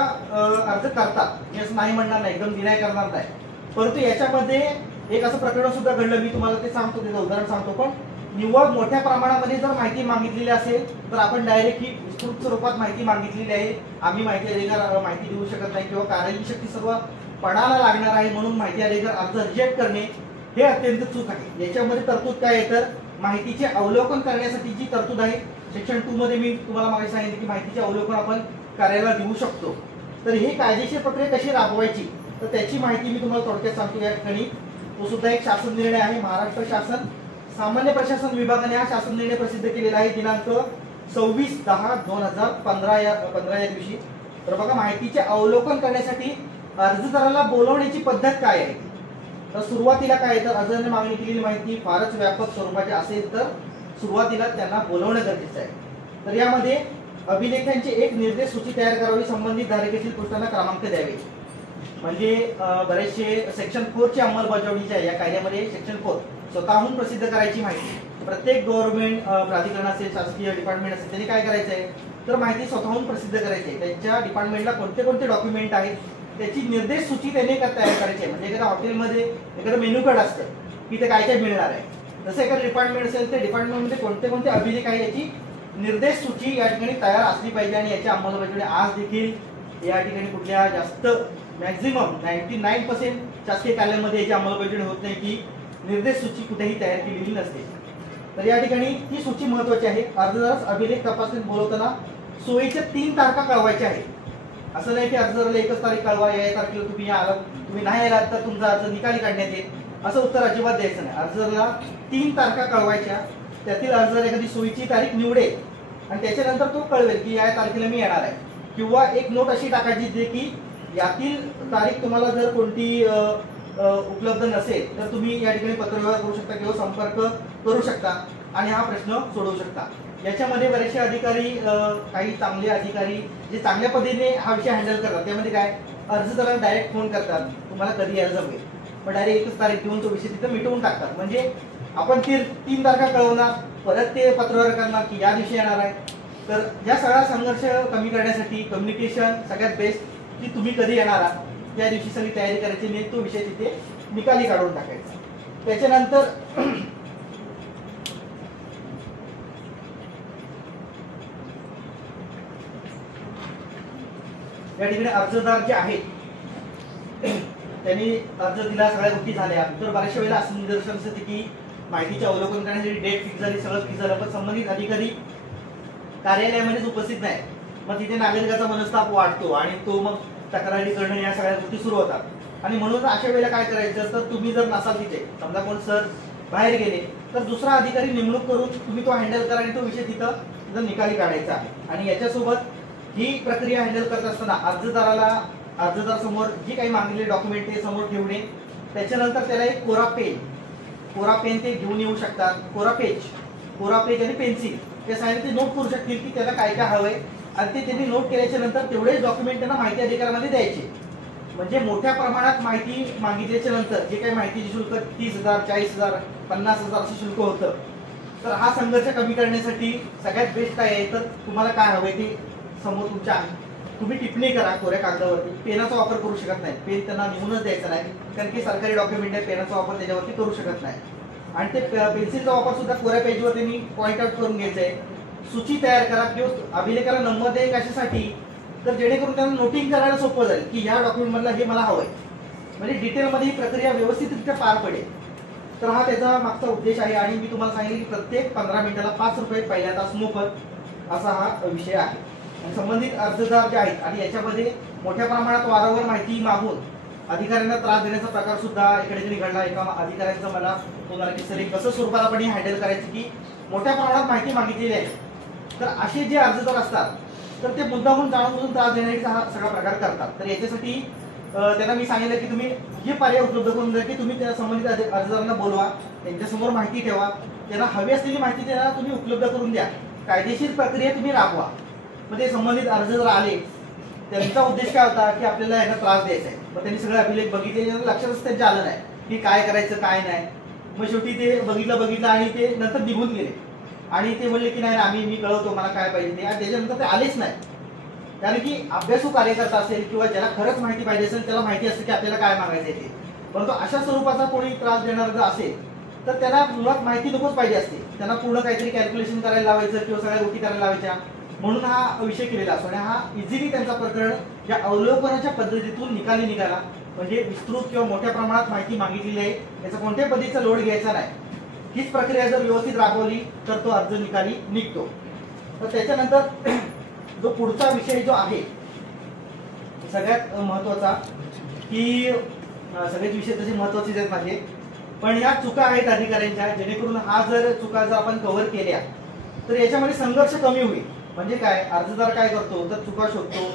अर्ज करतात. मी असं नाही म्हणणार नाही, एकदम डिनाय करणार नाही, परंतु याच्यामध्ये एक असं प्रकरण सुद्धा घडलं. मी तुम्हाला ते सांगतो, त्याचं उदाहरण सांगतो. पण निव्वळ मोठ्या प्रमाणामध्ये जर माहिती मागितलेली असेल तर आपण डायरेक्ट ही विस्तृत स्वरूपात माहिती मागितलेली आहे, आम्ही माहिती अधिकार माहिती देऊ शकत नाही किंवा कार्यकारी शक्ती सर्व पणाला लागणार आहे म्हणून माहिती अधिकार अर्ज रिजेक्ट करणे हे अत्यंत चूक आहे. याच्यामध्ये तरतूद काय आहे तर माहितीचे अवलोकन करण्यासाठी जी तरतूद आहे सेक्शन 2 मध्ये मी तुम्हाला मागे सांगितले की माहितीचे अवलोकन आपण कार्यालयाला देऊ शकतो. तर ही कायदेशीर प्रक्रिया कशी राबवायची तर त्याची माहिती मी तुम्हाला थोडक्यात सांगतो या ठिकाणी. तो सुद्धा एक शासन निर्णय आहे. महाराष्ट्र शासन सामान्य प्रशासन विभागाने हा शासन निर्णय प्रसिद्ध केलेला आहे दिनांक 26/10/2015 या दिवशी. तर बघा, माहितीचे अवलोकन करण्यासाठी अर्जदाराला बोलवण्याची पद्धत काय आहे. तर सुरुवातीला काय आहे तर अर्जदाराने मागणी केलेली माहिती फारच व्यापक स्वरूपाची असेल तर सुरुवातीला त्यांना बोलवणं गरजेचं आहे. तर यामध्ये अभिलेखांची एक निर्देश सूची तयार करावी, संबंधित धारकेतील पृष्ठांना क्रमांक द्यावे. म्हणजे बरेचसे सेक्शन 4 ची अंमलबजावणीच्या या कायद्यामध्ये सेक्शन 4 स्वतःहून प्रसिद्ध करायची माहिती प्रत्येक गव्हर्नमेंट प्राधिकरण असेल, शासकीय डिपार्टमेंट असेल, त्यांनी काय करायचं आहे तर माहिती स्वतःहून प्रसिद्ध करायची आहे. त्यांच्या डिपार्टमेंटला कोणते कोणते डॉक्युमेंट आहेत त्याची निर्देश सूची त्यांनी तयार करायची आहे. म्हणजे एखाद्या हॉटेलमध्ये एखादं मेन्यू कार्ड असतं की ते काय काय मिळणार आहे, जसं एखादं डिपार्टमेंट असेल त्या डिपार्टमेंटमध्ये कोणते कोणते अभिलेख आहे याची निर्देश सूची या ठिकाणी तयार असली पाहिजे. आणि याची अंमलबजावणी आज देखील या ठिकाणी कुठल्या जास्त मॅक्झिमम 99% शासकीय कार्यालयामध्ये याची अंमलबजावणी होत नाही की निर्देश सूची कुठेही तयार केलेली नसते. तर या ठिकाणी ती सूची महत्वाची आहे. अर्जदारास अभिलेख तपासणीत बोलवताना सोयीच्या 3 तारखा कळवायच्या आहेत. असं नाही की अर्जदाराला एकच तारीख कळवा, या तारखेला तुम्ही आलात, तुम्ही नाही आलात तर तुमचा अर्ज निकाली काढण्यात येईल असं उत्तर अजिबात द्यायचं नाही. अर्जदाराला 3 तारखा कळवायच्या, त्यातील अर्जदार एखादी सोयीची तारीख निवडेल आणि त्याच्यानंतर तो कळवेल की या तारखेला मी येणार आहे. किंवा एक नोट अशी टाकायची जे की यातील तारीख तुम्हाला जर कोणती उपलब्ध नसेल तर तुम्ही या ठिकाणी पत्रव्यवहार करू शकता किंवा संपर्क करू शकता आणि हा प्रश्न सोडवू शकता. याच्यामध्ये बरेचसे अधिकारी, काही चांगले अधिकारी जे चांगल्या पद्धतीने हा विषय हँडल करतात, त्यामध्ये काय अर्जदाराला डायरेक्ट फोन करतात, तुम्हाला कधी यायला जमेल, मग डायरेक्ट एकच तारीख देऊन तो विषय तिथं मिटवून टाकतात. म्हणजे आपण 3 तारखा कळवणार, परत ते पत्रव्यवहार करणार की या दिवशी येणार आहे. तर या सगळा संघर्ष कमी करण्यासाठी कम्युनिकेशन सगळ्यात बेस्ट की तुम्ही कधी येणार आहात त्या दिवशी सगळी तयारी करायची आणि तो विषय तिथे निकाली काढून टाकायचा. त्याच्यानंतर या ठिकाणी अर्जदार जे आहेत त्यांनी अर्ज दिला, सगळ्या गोष्टी झाल्या, तर बऱ्याचशा वेळेला असं निदर्शन असते की माहितीचे अवलोकन करण्यासाठी डेट फिक्स झाली, सगळं फिक्स झालं, पण संबंधित अधिकारी कार्यालयामध्येच उपस्थित नाही. मग तिथे नागरिकाचा मनस्ताप वाढतो आणि तो मग तक्रारी करणं या सगळ्या गोष्टी सुरू होतात. आणि म्हणून अशा वेळेला काय करायचं तर तुम्ही जर नसाल तिथे, समजा कोण सर बाहेर गेले तर दुसरा अधिकारी नेमणूक करून तुम्ही तो हँडल करा आणि तो विषय तिथं निकाली काढायचा आहे. आणि याच्यासोबत ही प्रक्रिया हँडल करत असताना अर्जदार समोर जी काही मागलेले डॉक्युमेंट ते समोर ठेवणे, त्याच्यानंतर त्याला एक कोरा पेन ते घेऊन येऊ शकतात. कोरा पेज आणि पेन्सिल त्या साईडने ते नोट करू शकतील की त्याला काय काय हवंय आणि ते त्यांनी नोट केल्याच्या नंतर तेवढेच डॉक्युमेंट त्यांना माहिती अधिकारामध्ये द्यायचे. म्हणजे मोठ्या प्रमाणात माहिती मागितल्याच्या नंतर जे काही माहितीचे शुल्क 30,000, 40,000, 50,000 असं शुल्क होतं. तर हा संघर्ष कमी करण्यासाठी सगळ्यात बेस्ट काय आहे तर तुम्हाला काय हवंय ते समोर तुमच्या आहे, तुम्ही टिप्पणी करा कोऱ्या कागदावरती. पेनाचा वापर करू शकत नाही, पेन त्यांना निघूनच द्यायचा नाही, कारण की सरकारी डॉक्युमेंट आहे, पेनाचा वापर त्याच्यावरती करू शकत नाही. आणि ते पेन्सिलचा वापर सुद्धा कोऱ्या पेजवर त्यांनी पॉइंट आउट करून घ्यायचा आहे. सूची तयार करा किंवा अभिलेखाला नंबर द्या कशासाठी तर जेणेकरून त्यांना नोटिंग करायला सोपं जाईल की ह्या डॉक्युमेंट मधला हे मला हवंय, म्हणजे डिटेलमध्ये ही प्रक्रिया व्यवस्थितरित्या पार पडेल. तर हा त्याचा मागचा उद्देश आहे. आणि मी तुम्हाला सांगितले की प्रत्येक 15 मिनिटाला 5 रुपये पहिल्या तास मोफत असा हा विषय आहे. संबंधित अर्जदार जे आहेत आणि याच्यामध्ये मोठ्या प्रमाणात वारंवार माहिती मागून अधिकाऱ्यांना त्रास देण्याचा प्रकार सुद्धा इकडे घडला. एका अधिकाऱ्यांचं मला होणार की सर कसं स्वरूपात आपण हँडल करायचं की मोठ्या प्रमाणात माहिती मागितलेली आहे. तर असे जे अर्जदार असतात तर ते मुद्दामून जाणून त्रास देण्याचा हा सगळा प्रकार करतात. तर याच्यासाठी त्यांना मी सांगितलं की तुम्ही हे पर्याय उपलब्ध करून द्या की तुम्ही त्या संबंधित अर्जदारांना बोलवा, त्यांच्यासमोर माहिती ठेवा, त्यांना हवी असलेली माहिती त्यांना तुम्ही उपलब्ध करून द्या, कायदेशीर प्रक्रिया तुम्ही राबवा. मग ते संबंधित अर्जदार आले, त्यांचा उद्देश काय होता की आपल्याला यांना त्रास द्यायचा आहे. मग त्यांनी सगळे अभिलेख बघितले, लक्षातच त्यांच्या आलं नाही की काय करायचं काय नाही. मग शेवटी ते बघितलं आणि ते नंतर निघून गेले आणि ते म्हणले की नाही मी कळवतो मला काय पाहिजे ते. आणि त्याच्यानंतर ते आलेच नाही. कारण की अभ्यासू कार्यकर्ता असेल किंवा ज्याला खरंच माहिती पाहिजे असेल त्याला माहिती असते की आपल्याला काय मागायचं ते. परंतु अशा स्वरूपाचा कोणी त्रास देणार जर असेल तर त्यांना मुळात माहिती नकोच पाहिजे असते. त्यांना पूर्ण काहीतरी कॅल्क्युलेशन करायला लावायचं किंवा सगळ्या गोष्टी करायला लावायच्या, म्हणून हा विषय केलेला असतो. आणि हा इझिली त्यांचा प्रकरण या अवलोकनाच्या पद्धतीतून निकाली निघाला. म्हणजे विस्तृत किंवा मोठ्या प्रमाणात माहिती मागितलेली आहे, याचा कोणत्याही पद्धतीचा लोड घ्यायचा नाही. हीच प्रक्रिया जर व्यवस्थित राबवली तर तो अर्ज निकाली निघतो. तर त्याच्यानंतर जो पुढचा विषय जो आहे सगळ्यात महत्वाचा, की सगळेच विषय तसे महत्वाचे आहेत माझे, पण या चुका आहेत अधिकाऱ्यांच्या, जेणेकरून हा जर चुका जर आपण कव्हर केल्या तर याच्यामध्ये संघर्ष कमी होईल. म्हणजे काय, अर्जदार काय करतो तर चुका शोधतो,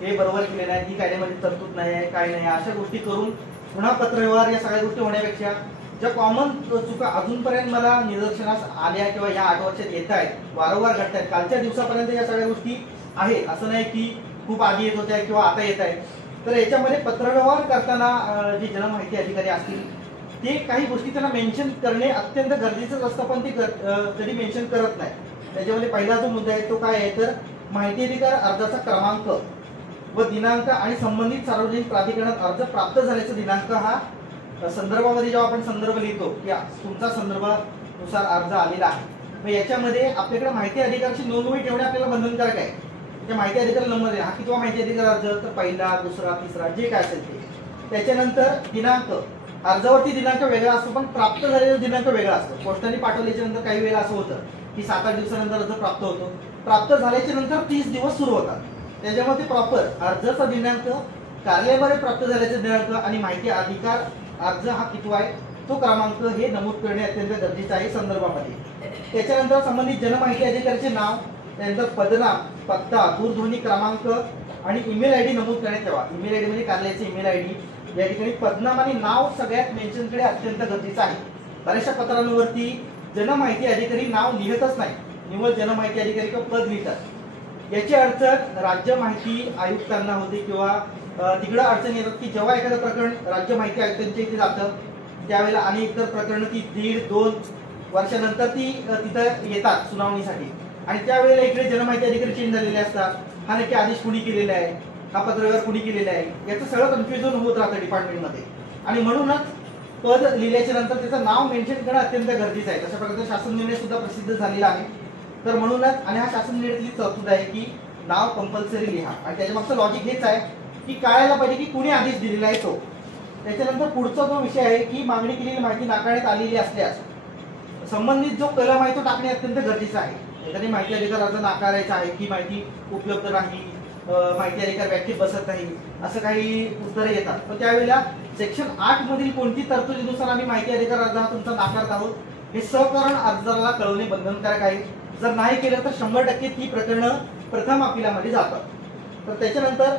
हे बरोबर केले नाही, ही कायद्यामध्ये तरतूद नाही आहे, काय नाही, अशा गोष्टी करून पुन्हा पत्रव्यवहार या सगळ्या गोष्टी होण्यापेक्षा ज्या कॉमन चुका अजूनपर्यंत मला निदर्शनास आल्या किंवा या 8 वर्षात येत आहेत, वारंवार घडत आहेत, कालच्या दिवसापर्यंत या सगळ्या गोष्टी आहेत, असं नाही की खूप आधी येत होत्या किंवा आता येत आहेत. तर याच्यामध्ये पत्रव्यवहार करताना जे जनमाहिती अधिकारी असतील ते काही गोष्टी त्यांना मेन्शन करणे अत्यंत गरजेचंच असतं, पण ते कधी मेन्शन करत नाही. त्याच्यामध्ये पहिला जो मुद्दा आहे तो काय आहे तर माहिती अधिकार अर्जाचा क्रमांक व दिनांक आणि संबंधित सार्वजनिक प्राधिकरणात अर्ज प्राप्त झाल्याचा दिनांक हा संदर्भामध्ये जेव्हा आपण संदर्भ लिहितो की तुमचा संदर्भानुसार अर्ज आलेला आहे, मग याच्यामध्ये आपल्याकडे माहिती अधिकाराची नोंदवही ठेवणे आपल्याला बंधनकारक आहे. त्या माहिती अधिकार नंबर आहे, हा किंवा माहिती अधिकार अर्ज तर पहिला, दुसरा, तिसरा जे काय असेल ते. त्याच्यानंतर दिनांक, अर्जावरती दिनांक वेगळा असतो पण प्राप्त झालेला दिनांक वेगळा असतो. पोस्टाने पाठवल्याच्या नंतर काही वेळा असं होतं की 7-8 दिवसानंतर अर्ज प्राप्त होतो, प्राप्त झाल्याच्या नंतर 30 दिवस सुरू होतात. त्याच्यामध्ये प्रॉपर अर्जाचा दिनांक, कार्यालयाद्वारे प्राप्त झाल्याचा दिनांक आणि माहिती अधिकार अर्ज हा कितवा आहे तो क्रमांक हे नमूद करणे अत्यंत गरजेचं आहे संदर्भामध्ये. त्याच्यानंतर संबंधित जनमाहिती अधिकाऱ्याचे नाव, त्यानंतर पदनाम, पत्ता, दूरध्वनी क्रमांक आणि ईमेल आयडी नमूद करण्यात यावा. ईमेल आयडी म्हणजे कार्यालयाचे ईमेल आयडी. या ठिकाणी पदनाम आणि नाव सगळ्यात मेन्शन करणे अत्यंत गरजेचं आहे. बऱ्याचशा पत्रांवरती जनमाहिती अधिकारी नाव लिहितच नाही, निव्वळ जनमाहिती अधिकारी किंवा पद लिहितात. याची अडचण राज्य माहिती आयुक्तांना होते किंवा तिकडं अडचण येतात की जेव्हा एखादं प्रकरण राज्य माहिती आयुक्तांच्या इथे जातं त्यावेळेला आणि इतर प्रकरणं ती 1.5-2 वर्षानंतर ती तिथं येतात सुनावणीसाठी आणि त्यावेळेला इकडे जनमाहिती अधिकारी चेंज झालेले असतात. हा नक्की आदेश कुणी केलेला आहे, हा पत्रव्यवहार कुणी केलेला आहे, याचं सगळं कन्फ्युजन होत राहतं डिपार्टमेंटमध्ये. आणि म्हणूनच पद लिहिल्याच्या नंतर त्याचं नाव मेन्शन करणं अत्यंत गरजेचं आहे. तशा प्रकारचा शासन निर्णय सुद्धा प्रसिद्ध झालेला आहे. तर म्हणूनच आणि हा शासन निर्णयातली तरतूद आहे की नाव कंपल्सरी लिहा. आणि त्याच्यामागचं लॉजिक हेच आहे की कळायला पाहिजे की कुणी आदेश दिलेला आहे तो. त्याच्यानंतर पुढचा जो विषय आहे की मागणी केलेली माहिती नाकारण्यात आलेली असल्यास संबंधित जो कलम आहे तो टाकणे अत्यंत गरजेचं आहे. एखादी माहिती अधिकार अर्ज नाकारायचा आहे की माहिती उपलब्ध नाही, माहिती अधिकार व्याख्येत बसत नाही, असं काही उत्तरं येतात. पण त्यावेळेला सेक्शन 8 मधील कोणती तरतुदीनुसार आम्ही माहिती अधिकार अर्ज हा तुमचा नाकारत आहोत हे सहकरण अर्जदाराला कळवणे बंधनकारक आहे. जर नाही केलं तर 100% ती प्रकरणं प्रथम अपिलामध्ये जातात. तर त्याच्यानंतर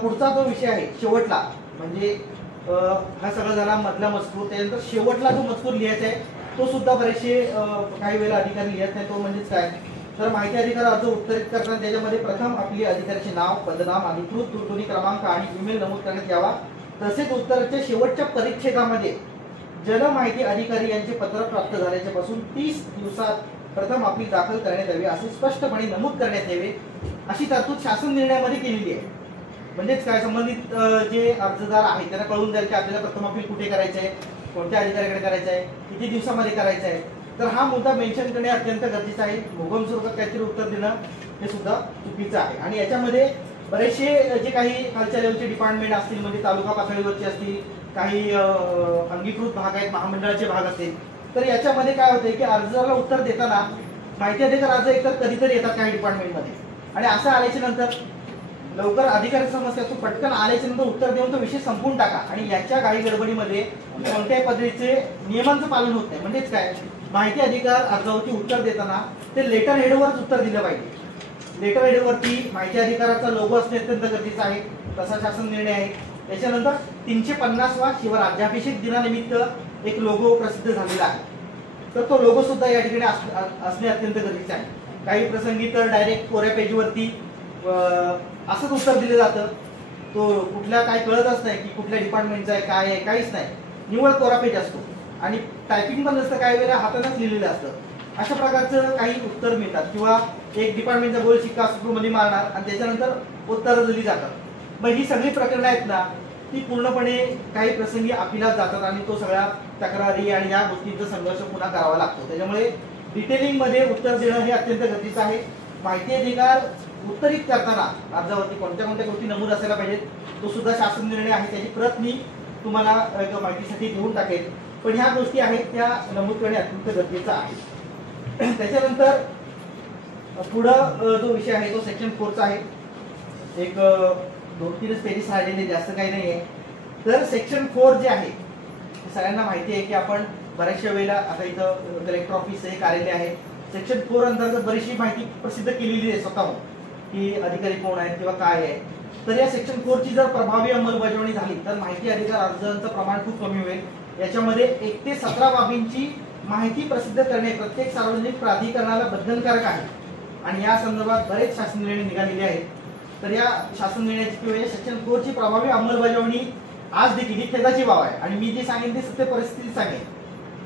पुढचा जो विषय आहे शेवटला, म्हणजे हा सगळं झाला मधला मजकूर. त्यानंतर शेवटला जो मजकूर लिहायचा आहे तो सुद्धा बरेचसे काही वेळेला अधिकारी लिहत नाही. तो म्हणजेच काय तर माहिती अधिकार अर्ज उत्तरित करताना त्याच्यामध्ये प्रथम आपली अधिकाऱ्याचे नाव, पदनाम, अधिकृत दूरध्वनी क्रमांक आणि ईमेल नमूद करण्यात यावा. तसेच उत्तराच्या शेवटच्या परिच्छेदामध्ये जनमाहिती अधिकारी यांचे पत्र प्राप्त झाल्याच्या पासून 30 दिवसात प्रथम अपील दाखल करण्यात यावे असे स्पष्टपणे नमूद करण्यात यावे अशी तरतूद शासन निर्णयामध्ये केलेली आहे. म्हणजेच काय संबंधित जे अर्जदार आहेत त्यांना कळून जाईल की आपल्याला प्रथम अपील कुठे करायचं आहे, कोणत्या अधिकाऱ्याकडे करायचं आहे, किती दिवसामध्ये करायचं आहे. तर हा मुद्दा मेन्शन करणे अत्यंत गरजेचं आहे. भोगम स्वरूपात काहीतरी उत्तर देणं हे सुद्धा चुकीचं आहे. आणि याच्यामध्ये बरेचसे जे काही खालच्या लेवलचे डिपार्टमेंट असतील म्हणजे तालुका पातळीवरचे असतील, काही अंगीकृत भाग आहेत, महामंडळाचे भाग असतील, तर याच्यामध्ये काय होते की अर्जदाराला उत्तर देताना माहिती अधिकार अर्ज एकतर कधीतरी येतात काही डिपार्टमेंटमध्ये आणि असं आल्याच्या नंतर लवकर अधिकारी समस्या तो पटकन आल्याच्या नंतर उत्तर देऊन तो विषय संपून टाका. आणि याच्या काही गडबडीमध्ये कोणत्याही पद्धतीचे नियमांचं पालन होत नाही. म्हणजेच काय माहिती अधिकार अर्जावरती उत्तर देताना ते लेटर हेडवरच उत्तर दिलं पाहिजे. लेटर हेडवरती माहिती अधिकाराचा लोगो असणे अत्यंत गरजेचं आहे, तसा शासन निर्णय आहे. त्याच्यानंतर 350वा शिवराज्याभिषेक दिनानिमित्त एक लोगो प्रसिद्ध झालेला आहे, तर तो लोगो सुद्धा या ठिकाणी असणे अत्यंत गरजेचे आहे. काही प्रसंगी तर डायरेक्ट कोऱ्या पेजवरती असंच उत्तर दिलं जातं, तो कुठल्या काय कळतच नाही की कुठल्या डिपार्टमेंटचा आहे काय आहे, काहीच नाही, निव्वळ कोरा पेज असतो आणि टायपिंग पण नसतं, काही वेळेला हातानेच लिहिलेलं असतं. अशा प्रकारचं काही उत्तर मिळतात किंवा एक डिपार्टमेंटचा गोल शिक्का मध्ये मारणार आणि त्याच्यानंतर उत्तरं दिली जातात. मग ही सगळी प्रकरणं आहेत ना, ती पूर्णपणे काही प्रसंगी अपिलात जातात आणि तो सगळ्या तक्रारी आणि या गोष्टींचा संघर्ष पुन्हा करावा लागतो. त्याच्यामुळे डिटेलिंग मध्ये उत्तर देणं हे अत्यंत गरजेचं आहे. माहिती अधिकार उत्तरित करताना अर्जावरती कोणत्या कोणत्या गोष्टी नमूद असायला पाहिजेत, तो सुद्धा शासन निर्णय आहे, त्याची प्रत मी तुम्हाला माहितीसाठी देऊन टाकेल. पण ह्या गोष्टी आहेत त्या नमूद करणे अत्यंत गरजेचं आहे. त्याच्यानंतर पुढं जो विषय आहे तो सेक्शन 4चा आहे. एक 2-3 पेजेस राहिलेले, जास्त काही नाही आहे. तर सेक्शन 4 जे आहे सगळ्यांना माहिती आहे की आपण बऱ्याचशा वेळेला आता इथं कलेक्टर ऑफिस हे कार्यालय आहे, सेक्शन 4 अंतर्गत बरीचशी माहिती प्रसिद्ध केलेली आहे स्वतःहून की अधिकारी कोण आहेत किंवा काय आहे. तर या सेक्शन 4 ची जर प्रभावी अंमलबजावणी झाली तर माहिती अधिकार अर्जांचं प्रमाण खूप कमी होईल. याच्यामध्ये 1 ते 17 बाबींची माहिती प्रसिद्ध करणे प्रत्येक सार्वजनिक प्राधिकरणाला बंधनकारक आहे आणि या संदर्भात बरेच शासन निर्णय निघालेले आहेत. तर या शासन निर्णयाची किंवा या सेक्शन 4 ची प्रभावी अंमलबजावणी आज देखील ही खेदाची बाब आहे आणि मी जी सांगेन ती सत्य परिस्थिती सांगेन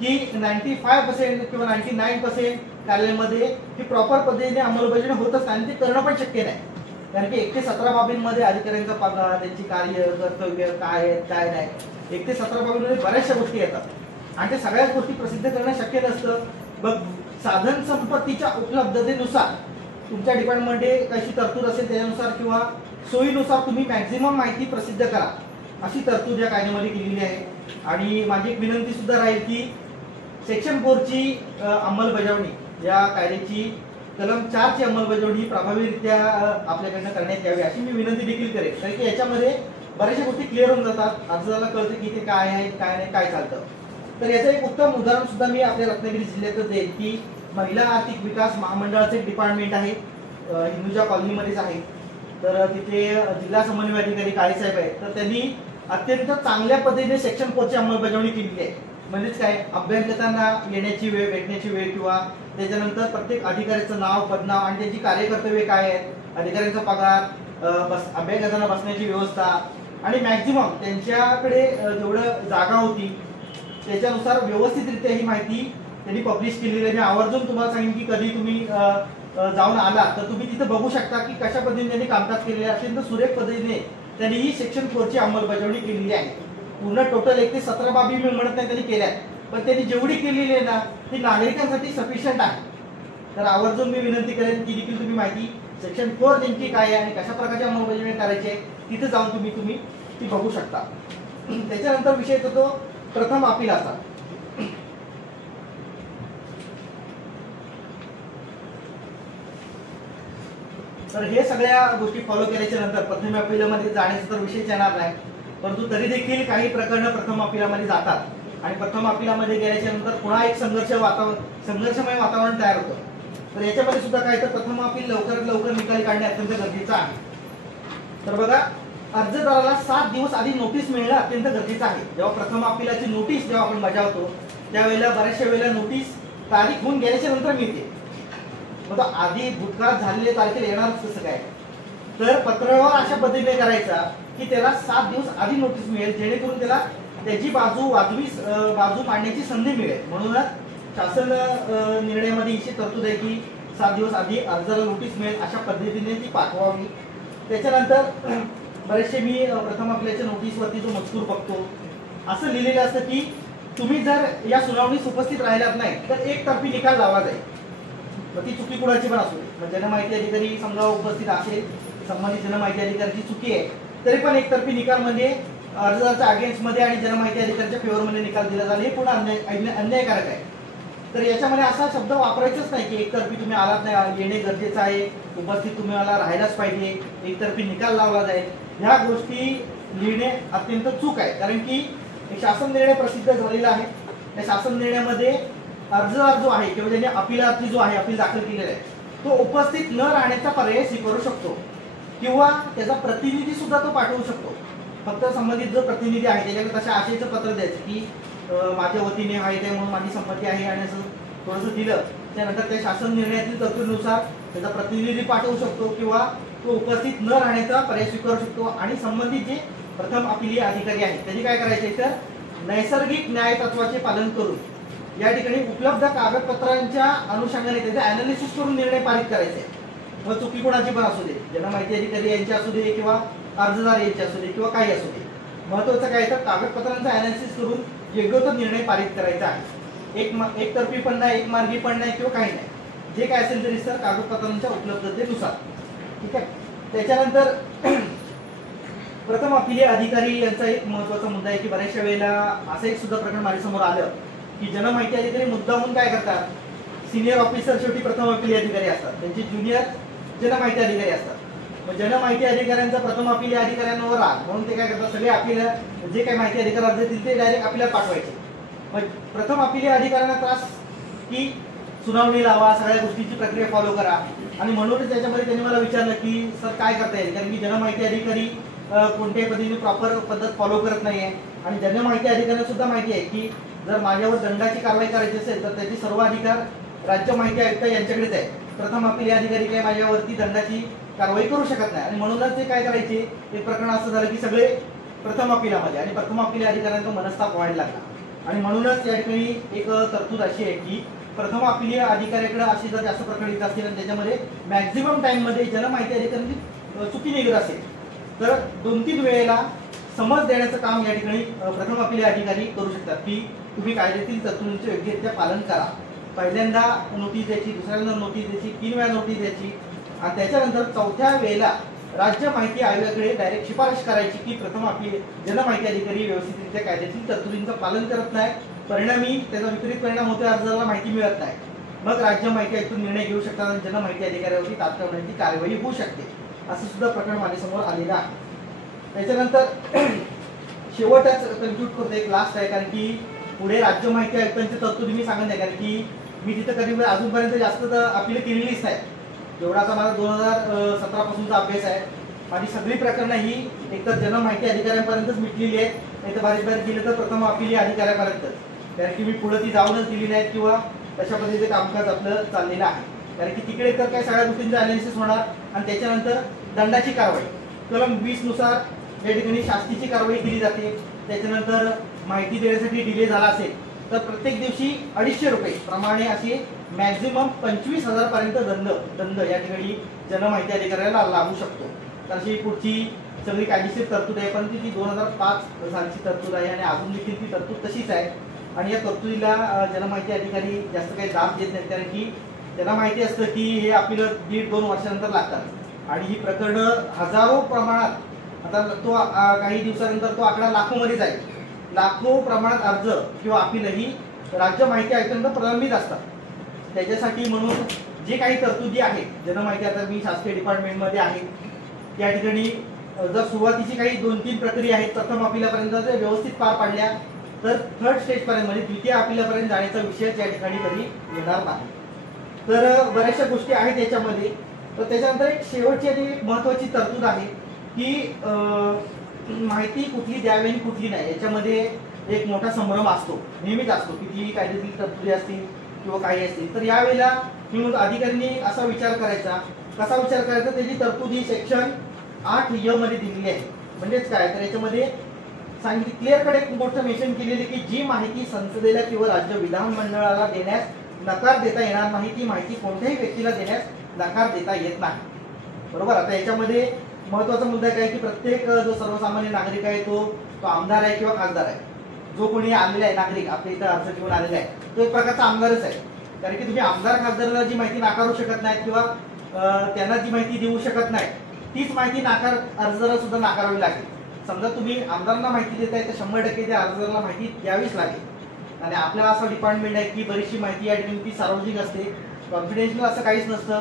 की 95% किंवा 99% कार्यालयामध्ये ही प्रॉपर पद्धतीने अंमलबजावणी होत असते आणि ते करणं पण शक्य नाही. कारण की 1 ते 17 बाबींमध्ये अधिकाऱ्यांचा पगार, त्यांची कार्य कर्तव्य काय आहेत काय नाही, 1 ते 17 बाबींमध्ये बऱ्याचशा गोष्टी येतात आणि ते सगळ्याच गोष्टी प्रसिद्ध करणं शक्य नसतं. बघ, साधन संपत्तीच्या उपलब्धतेनुसार तुमच्या डिपार्टमेंटमध्ये कशी तरतूद असेल त्यानुसार किंवा सोयीनुसार तुम्ही मॅक्झिमम माहिती प्रसिद्ध करा अशी तरतूद या कायद्यामध्ये केलेली आहे. आणि माझी एक विनंती सुद्धा राहील की सेक्शन 4 ची अंमलबजावणी या कायद्याची कलम 4 ची अंमलबजावणी प्रभावीरित्या आपल्याकडनं करण्यात यावी अशी मी विनंती देखील करेन. कारण की याच्यामध्ये बऱ्याचशा गोष्टी क्लिअर होऊन जातात, अर्जदाराला कळतं की ते काय आहे काय नाही काय चालतं. तर याचं एक उत्तम उदाहरण सुद्धा मी आपल्या रत्नागिरी जिल्ह्यातच देईन की महिला आर्थिक विकास महामंडळाचं एक डिपार्टमेंट आहे, हिंदूजा कॉलनीमध्येच आहे. तर तिथे जिल्हा समन्वय अधिकारी काळेसाहेब आहेत, तर त्यांनी अत्यंत चांगल्या पद्धतीने सेक्शन 4 ची अंमलबजावणी केलेली आहे. म्हणजेच काय, अभ्यागतांना येण्याची वेळ, भेटण्याची वेळ किंवा त्याच्यानंतर प्रत्येक अधिकाऱ्याचं नाव, पदनाव आणि त्यांची कार्यकर्तव्य काय आहेत, अधिकाऱ्यांचा पगार, अभ्यागतांना बसण्याची व्यवस्था आणि मॅक्झिमम त्यांच्याकडे जेवढं जागा होती त्याच्यानुसार व्यवस्थितरित्या ही माहिती त्यांनी पब्लिश केलेली आहे. मी आवर्जून तुम्हाला सांगेन की कधी तुम्ही जाऊन आला तर तुम्ही तिथे बघू शकता की कशा पद्धतीने त्यांनी कामकाज केलेले आहे. अत्यंत सुरेख पद्धतीने त्यांनी ही सेक्शन 4 ची अंमलबजावणी केलेली आहे. पूर्ण टोटल 1 ते 17 बाबी मी म्हणत नाही त्यांनी केल्या, पण त्यांनी जेवढी केलेली आहे ना ती नागरिकांसाठी सफिशियंट आहे. तर आवर्जून मी विनंती करेन की देखील तुम्ही माहिती सेक्शन 4 नेमकी काय आहे आणि कशा प्रकारची अंमलबजावणी करायची आहे तिथे जाऊन तुम्ही ती बघू शकता. त्याच्यानंतर विषय येतो तो प्रथम अपिलाचा. तर हे सगळ्या गोष्टी फॉलो केल्याच्या नंतर प्रथम अपिलामध्ये जाण्याचा तर विषयच येणार नाही, परंतु तरी देखील काही प्रकरणं प्रथम अपिलामध्ये जातात आणि प्रथम अपिलामध्ये गेल्याच्या नंतर पुन्हा एक संघर्षमय वातावरण तयार होतं. तर याच्यामध्ये सुद्धा काय, तर प्रथम अपील लवकरात लवकर निकाली काढणे अत्यंत गरजेचं आहे. तर बघा, अर्जदाराला 7 दिवस आधी नोटीस मिळणं अत्यंत गरजेचं आहे. जेव्हा प्रथम अपिलाची नोटीस जेव्हा आपण बजावतो त्यावेळेला बऱ्याचशा वेळेला नोटीस तारीख होऊन गेल्याच्या नंतर मिळते. मग आधी भूतकाळात झालेल्या तारखेला येणारच कसं काय, तर पत्रव्यवहार अशा पद्धतीने करायचा की त्याला 7 दिवस आधी नोटीस मिळेल, जेणेकरून त्याला त्याची वाजवी बाजू मांडण्याची संधी मिळेल. म्हणूनच शासन निर्णयामध्ये ही तरतूद आहे की 7 दिवस आधी अर्जाला नोटीस मिळेल अशा पद्धतीने ती पाठवावी. त्याच्यानंतर बरेचसे मी प्रथम आपल्याच्या नोटीसवरती जो मजकूर बघतो असं लिहिलेलं असतं की तुम्ही जर या सुनावणीस उपस्थित राहिलात नाही तर एकतर्फी निकाल लावला जाईल. मग ती चुकी कुणाची पण असू दे, जनमाहिती अधिकारी समजा उपस्थित असेल, संबंधित जनमाहिती अधिकाऱ्याची चुकी आहे तरी पण एकतर्फी निकाल म्हणजे अर्जदाराच्या अगेन्स्ट मध्ये आणि जनमाहिती अधिकाऱ्याच्या फेवर मध्ये निकाल दिला जाईल, हे पुन्हा अन्यायकारक आहे. तर याच्यामध्ये असा शब्द वापरायचाच नाही की एकतर्फी तुम्ही आलात नाही, येणे गरजेचं आहे, उपस्थित तुम्हाला राहायलाच पाहिजे, एकतर्फी निकाल लावला जाईल, ह्या गोष्टी लिहिणे अत्यंत चूक आहे. कारण की एक शासन निर्णय प्रसिद्ध झालेला आहे. त्या शासन निर्णयामध्ये अर्जदार जो आहे किंवा ज्याने अपिलार्थी जो आहे, अपील दाखल केलेला आहे, तो उपस्थित न राहण्याचा पर्याय स्वीकारू शकतो किंवा त्याचा प्रतिनिधी सुद्धा तो पाठवू शकतो. फक्त संबंधित जो प्रतिनिधी आहे त्याच्याकडे तशा आशेचं पत्र द्यायचं की माझ्या वतीने आहे ते म्हणून माझी संमती आहे आणि असं थोडंसं दिलं, त्यानंतर त्या शासन निर्णयातील तरतुदीनुसार त्याचा प्रतिनिधी पाठवू शकतो किंवा तो उपस्थित न राहण्याचा पर्याय स्वीकारू शकतो। आणि संबंधित जे प्रथम अपीलीय अधिकारी आहेत त्यांनी काय करायचे तर नैसर्गिक न्याय तत्वाचे पालन करून या ठिकाणी उपलब्ध कागदपत्रांच्या अनुषंगाने त्याचे अॅनालिसिस करून निर्णय पारित करायचे। मग चुकी कोणाची पण असू दे, ज्यांना माहिती अधिकारी यांची असू दे किंवा अर्जदार यांची असू दे किंवा काही असू दे, महत्वाचं काय तर कागदपत्रांचा अॅनालिसिस करून योग्य तो निर्णय पारित करायचा आहे। एक तर्फी पण नाही, एक मार्गी पण नाही किंवा काही नाही, जे काय असेल तरी सर कागदपत्रांच्या उपलब्धतेनुसार, ठीक आहे। त्याच्यानंतर प्रथम अपीलीय अधिकारी यांचा एक महत्त्वाचा मुद्दा आहे की बऱ्याचशा वेळेला असं एक सुद्धा प्रकरण माझ्यासमोर आलं की जनमाहिती अधिकारी मुद्दामून काय करतात, सिनियर ऑफिसर शेवटी प्रथम अपीलीय अधिकारी असतात, त्यांचे ज्युनियर जनमाहिती अधिकारी असतात। मग जनमाहिती अधिकाऱ्यांचा प्रथम अपीलीय अधिकाऱ्यांवर राग म्हणून ते काय करतात, सगळे अपील जे काही माहिती अधिकार अर्ज देतील ते डायरेक्ट आपल्याला पाठवायचे। मग प्रथम अपीलीय अधिकाऱ्यांना त्रास की सुनावणी लावा, सगळ्या गोष्टींची प्रक्रिया फॉलो करा। आणि म्हणूनच त्याच्यामध्ये त्यांनी मला विचारलं की सर काय करता येईल, कारण की जनमाहिती अधिकारी कोणत्याही पद्धतीने प्रॉपर पद्धत फॉलो करत नाहीये आणि जनमाहिती अधिकाऱ्यांना सुद्धा माहिती आहे की जर माझ्यावर दंडाची कारवाई करायची असेल तर त्याचे सर्व अधिकार राज्य माहिती आयुक्त यांच्याकडेच आहे। प्रथम अपीलीय अधिकारी काय माझ्यावरती दंडाची कारवाई करू शकत नाही आणि म्हणूनच ते काय करायचे, एक प्रकरण असं झालं की सगळे प्रथम अपीलामध्ये आणि प्रथम अपीलीय अधिकाऱ्यांचा मनस्ताप व्हायला लागला। आणि म्हणूनच या ठिकाणी एक तरतूद अशी आहे की प्रथम अपीलीय अधिकाऱ्याकडे अशी जर जास्त प्रकरण येत असतील आणि त्याच्यामध्ये मॅक्झिमम टाइममध्ये जनमाहिती अधिकाऱ्यांची चुकी निघत असेल तर 2-3 वेळेला समज देण्याचं काम या ठिकाणी प्रथम अपीलीय अधिकारी करू शकतात की तुम्ही कायद्यातील तरतुदींचे योग्यरित्या पालन करा। पहिल्यांदा नोटीस द्यायची, दुसऱ्यांदा नोटीस द्यायची, 3 वेळा नोटीस द्यायची आणि त्याच्यानंतर 4थ्या वेळेला राज्य माहिती आयोगाकडे डायरेक्ट शिफारस करायची की प्रथम जनमाहिती अधिकारी व्यवस्थितरित्या कायद्यातील तरतुदींचं पालन करत नाही, परिणामी त्याचा विपरीत परिणाम होतो, अर्जदाराला माहिती मिळत नाही। मग राज्य माहिती आयुक्त निर्णय घेऊ शकतात आणि जनमाहिती अधिकाऱ्यावरती तात्काळ कारवाई होऊ शकते, असं सुद्धा प्रकरण माझ्यासमोर आलेलं आहे। त्याच्यानंतर शेवटच कन्क्लूड करतो, एक लास्ट आहे, कारण की पुढे राज्य माहिती आयुक्तांची तरतुदी मी सांगत नाही, कारण की मी तिथं कधी अजूनपर्यंत जास्त अपील केलेलीच नाही। जेवढाचा माझा 2017 पासूनचा अभ्यास आहे, माझी सगळी प्रकरणं ही एकतर जनमाहिती अधिकाऱ्यांपर्यंतच मिटलेली आहेत, नाही तर बारीक गेलं तर प्रथम अपीलीय अधिकाऱ्यापर्यंतच, कारण की मी पुढे ती जाऊनच दिली नाहीत किंवा तशा पद्धतीचे कामकाज आपलं चाललेलं आहे। कारण की तिकडे तर काय सगळ्या गोष्टींचं अनालिसिस होणार आणि त्याच्यानंतर दंडाची कारवाई कलम 20 नुसार या ठिकाणी शास्तीची कारवाई केली जाते। त्याच्यानंतर माहिती देण्यासाठी डिले झाला असेल तर प्रत्येक दिवशी 250 रुपये प्रमाणे असे मॅक्झिमम 25,000 पर्यंत दंड या ठिकाणी जनमाहिती अधिकाऱ्याला लागू शकतो। तर अशी पुढची सगळी कायदेशीर तरतूद आहे, पण ती 2005 सालची तरतूद आहे आणि अजून देखील ती तरतूद तशीच आहे। आणि या तरतुदीला जनमाहिती अधिकारी जास्त काही दाब देत नाहीत, कारण की त्यांना माहिती असतं की हे अपील 1.5-2 वर्षानंतर लागतात आणि ही प्रकरणं हजारो प्रमाणात, आता तो काही दिवसानंतर तो आकडा लाखोमध्ये जाईल, लाखो प्रमाणात अर्ज किंवा अपील ही राज्य माहिती आयुक्तांना प्रलंबित असतात। त्याच्यासाठी म्हणून जे काही तरतुदी आहेत जनमाहिती, आता मी शासकीय डिपार्टमेंटमध्ये आहे त्या ठिकाणी जर सुरुवातीची काही 2-3 प्रक्रिया आहेत प्रथम अपीलापर्यंत जर व्यवस्थित पार पाडल्या तर 3rd स्टेजपर्यंत म्हणजे द्वितीय अपीलापर्यंत जाण्याचा विषय त्या ठिकाणी कधी येणार नाही। तर बऱ्याचशा गोष्टी आहेत याच्यामध्ये। तर त्याच्यानंतर एक शेवटची आणि एक महत्त्वाची तरतूद आहे की माहिती कुठली द्यावी आणि कुठली नाही, याच्यामध्ये एक मोठा संभ्रम असतो, नेहमीच असतो, किती कायदेशीर तरतुदी असतील किंवा काही असतील। तर यावेळेला मी अधिकाऱ्यांनी असा विचार करायचा, कसा विचार करायचा, त्याची तरतूद ही सेक्शन 8 मध्ये दिलेली आहे। म्हणजेच काय तर याच्यामध्ये सांगितले क्लिअर कट एक गोष्ट मेन्शन केलेली की जी माहिती संसदेला किंवा राज्य विधानमंडळाला देण्यास नकार देता येणार नाही, ती माहिती कोणत्याही व्यक्तीला देण्यास नकार देता येत नाही, बरोबर। आता याच्यामध्ये महत्त्वाचा मुद्दा काय की प्रत्येक जो सर्वसामान्य नागरिक आहे तो आमदार आहे किंवा खासदार आहे, जो कोणी आलेला आहे नागरिक आपल्या इथं अर्ज घेऊन आलेला आहे तो एक प्रकारचा आमदारच आहे। कारण की तुम्ही आमदार खासदाराला जी माहिती नाकारू शकत नाही किंवा त्यांना जी माहिती देऊ शकत नाही तीच माहिती अर्जदाराला सुद्धा नाकारावी लागेल। समजा तुम्ही आमदारांना माहिती देताय तर 100% त्या अर्जदाराला माहिती द्यावीच लागेल। आणि आपल्याला असं डिपार्टमेंट आहे की बरीचशी माहिती या ठिकाणी ती सार्वजनिक असते, कॉन्फिडेन्शियल असं काहीच नसतं।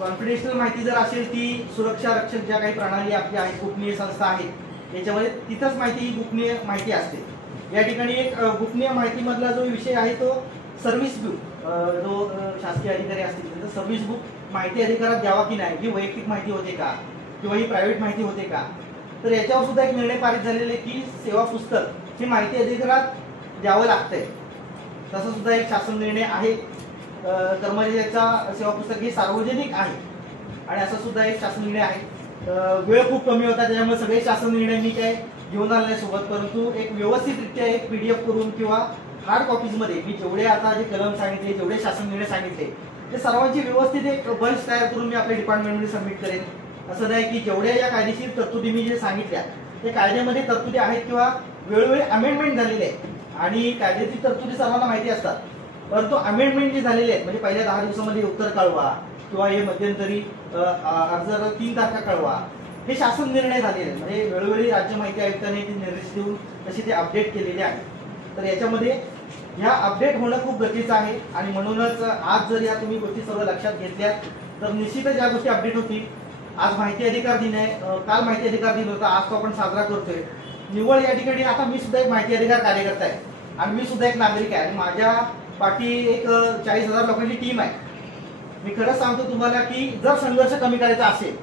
कॉन्फिडेन्शियल माहिती जर असेल ती सुरक्षा रक्षक ज्या काही प्रणाली आपल्या आहेत, गोपनीय संस्था आहेत, याच्यामध्ये तिथंच माहिती ही गोपनीय माहिती असते। या ठिकाणी एक गोपनीय माहितीमधला जो विषय आहे तो सर्व्हिस बुक, जो शासकीय अधिकारी असतील त्याचं सर्व्हिस बुक माहिती अधिकारात द्यावा की नाही, ही वैयक्तिक माहिती होते का किंवा ही प्रायव्हेट माहिती होते का, तर याच्यावर सुद्धा एक निर्णय पारित झालेला आहे की सेवा पुस्तक हे माहिती अधिकारात द्यावं लागतंय. तसा सुद्धा एक शासन निर्णय आहे. कर्मचाऱ्याचा सेवा पुस्तक हे सार्वजनिक आहे आणि असा सुद्धा एक शासन निर्णय आहे. वेळ खूप कमी होता त्याच्यामुळे सगळे शासन निर्णय मी काय घेऊन आले सोबत, परंतु एक व्यवस्थितरित्या एक PDF करून किंवा हार्ड कॉपीजमध्ये मी जेवढे आता जे कलम सांगितले, जेवढे शासन निर्णय सांगितले ते सर्वांची व्यवस्थित एक बंच तयार करून मी आपल्या डिपार्टमेंटमध्ये सबमिट करेन. असं नाही की जेवढ्या या कायदेशीर तरतुदी मी जे सांगितल्या ते कायद्यामध्ये तरतुदी आहेत किंवा वेळोवेळी अमेंडमेंट झालेले आहेत आणि कायद्याची तरतुदी सर्वांना माहिती असतात, परंतु अमेंडमेंट जे झालेले आहेत म्हणजे पहिल्या 10 दिवसामध्ये उत्तर कळवा किंवा हे मध्यंतरी अर्ज 3 तारखा कळवा, हे शासन निर्णय झालेले आहेत. म्हणजे वेळोवेळी राज्य माहिती आयुक्तांनी ते निर्देश देऊन तसे ते अपडेट केलेले आहेत. तर याच्यामध्ये ह्या अपडेट होणं खूप गरजेचं आहे आणि म्हणूनच आज जर या तुम्ही गोष्टी सर्व लक्षात घेतल्या तर निश्चितच या गोष्टी अपडेट होतील. आज माहिती अधिकार दिन आहे, काल माहिती अधिकार दिन होता, आज तो आपण साजरा करतोय. निव्वळ या ठिकाणी आता मी सुद्धा एक माहिती अधिकार कार्यकर्ता आहे आणि मी सुद्धा एक नागरिक आहे आणि माझ्या पाठी एक 40,000 लोकांची टीम आहे. मी खरंच सांगतो तुम्हाला की जर संघर्ष कमी करायचा असेल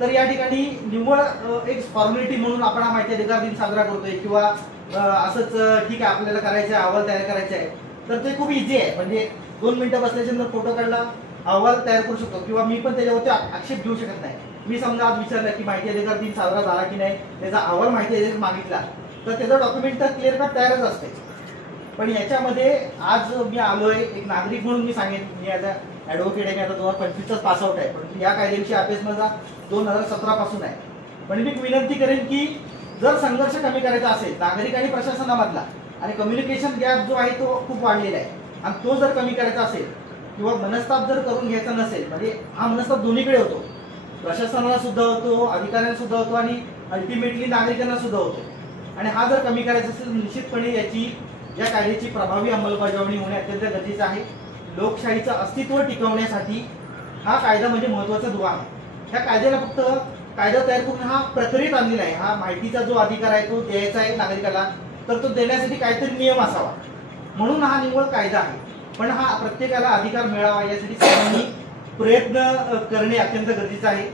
तर या ठिकाणी निव्वळ एक फॉर्मॅलिटी म्हणून आपण हा माहिती अधिकार दिन साजरा करतोय किंवा असंच ठीक आहे आपल्याला करायचं आहे, अहवाल तयार करायचा आहे, तर ते खूप इझी आहे. म्हणजे 2 मिनिटं बसल्याच्या फोटो काढला, अहवाल तयार करू शकतो किंवा मी पण त्याच्यावरती आक्षेप घेऊ शकत नाही. मी समजा आज विचारलं की माहिती अधिकार दिन साजरा झाला की नाही, त्याचा अहवाल माहिती अधिकार मागितला तर त्याचं डॉक्युमेंट तर क्लिअर कट तयारच असते. पण याच्यामध्ये आज मी आलोय एक नागरिक म्हणून मी सांगेन, मी ॲज अ ॲडव्होकेट आहे, मी आता 2025 पास आउट आहे, पण या कायद्याविषयी अभ्यास माझा 2017 पासून आहे. पण मी विनंती करेन की जर संघर्ष कमी करायचा असेल नागरिक आणि प्रशासनामधला आणि कम्युनिकेशन गॅप जो आहे तो खूप वाढलेला आहे आणि तो जर कमी करायचा असेल किंवा मनस्ताप जर करून घ्यायचा नसेल, म्हणजे हा मनस्ताप दोन्हीकडे होतो, प्रशासनाला सुद्धा होतो, अधिकाऱ्यांना सुद्धा होतो आणि अल्टिमेटली नागरिकांना सुद्धा होतो. आणि हा जर कमी करायचा असेल निश्चितपणे या कायद्याची प्रभावी अंमलबजावणी होणे अत्यंत गरजेचं आहे. लोकशाहीचं अस्तित्व टिकवण्यासाठी हा कायदा म्हणजे महत्वाचा दुवा आहे. ह्या कायद्याला फक्त कायदा तयार करून हा प्रक्रियेत आणलेला आहे. हा माहितीचा जो अधिकार आहे तो द्यायचा आहे नागरिकाला, तर तो देण्यासाठी काहीतरी नियम असावा म्हणून हा निव्वळ कायदा आहे. पण हा प्रत्येकाला अधिकार मिळावा यासाठी सर्वांनी प्रयत्न करणे अत्यंत गरजेचं आहे.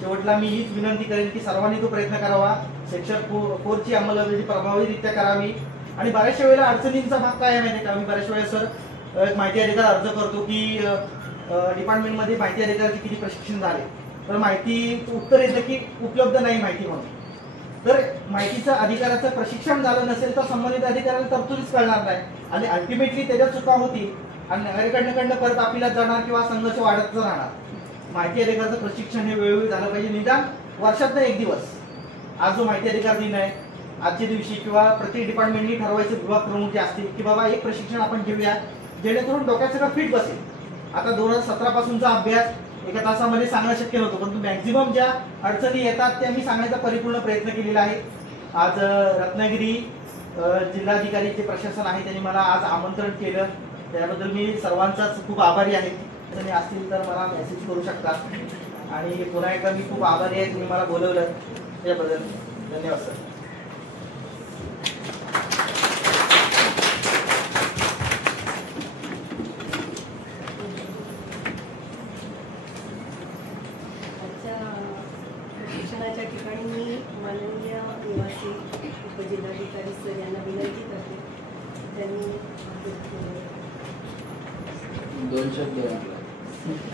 शेवटला मी हीच विनंती करेन की सर्वांनी तो प्रयत्न करावा. सेक्शन 4 ची अंमलबजावणी प्रभावीरित्या करावी. आणि बऱ्याचशा वेळेला अडचणींचा भाग काय आहे माहिती का, मी बऱ्याचशा वेळेला सर माहिती अधिकार अर्ज करतो की डिपार्टमेंटमध्ये माहिती अधिकाराचे किती प्रशिक्षण झाले, तर माहिती उत्तर येतं की उपलब्ध नाही माहिती म्हणून. तर माहितीचं अधिकाराचं प्रशिक्षण झालं नसेल तर संबंधित अधिकाऱ्याला तरतुदीच कळणार नाही आणि अल्टिमेटली त्याच्या चुका होतील आणि नागरिकांकडनं परत अपीलात जाणार किंवा संघर्ष वाढत राहणार. माहिती अधिकाराचं प्रशिक्षण हे वेळोवेळी झालं पाहिजे, निदान वर्षातनं 1 दिवस. आज जो माहिती अधिकार दिन आहे आजच्या दिवशी किंवा प्रत्येक डिपार्टमेंटनी ठरवायचे विभाग प्रमुख जे असतील की बाबा एक प्रशिक्षण आपण घेऊया जेणेकरून डोक्यात सगळं फिट बसेल. आता 2017 पासूनचा अभ्यास एका तासामध्ये सांगणं शक्य नव्हतं, परंतु मॅक्झिमम ज्या अडचणी येतात त्या मी सांगण्याचा परिपूर्ण प्रयत्न केलेला आहे. आज रत्नागिरी जिल्हाधिकारीचे प्रशासन आहे त्यांनी मला आज आमंत्रण केलं, त्याबद्दल मी सर्वांचाच खूप आभारी आहे. तुम्ही असतील तर मला मेसेज करू शकता आणि पुन्हा एकदा मी खूप आभारी आहे तुम्ही मला बोलवलं त्याबद्दल. धन्यवाद सर. शिक्षणाच्या ठिकाणी मी माननीय निवासी उपजिल्हाधिकारी सर यांना विनंती करते त्यांनी 2 शब्द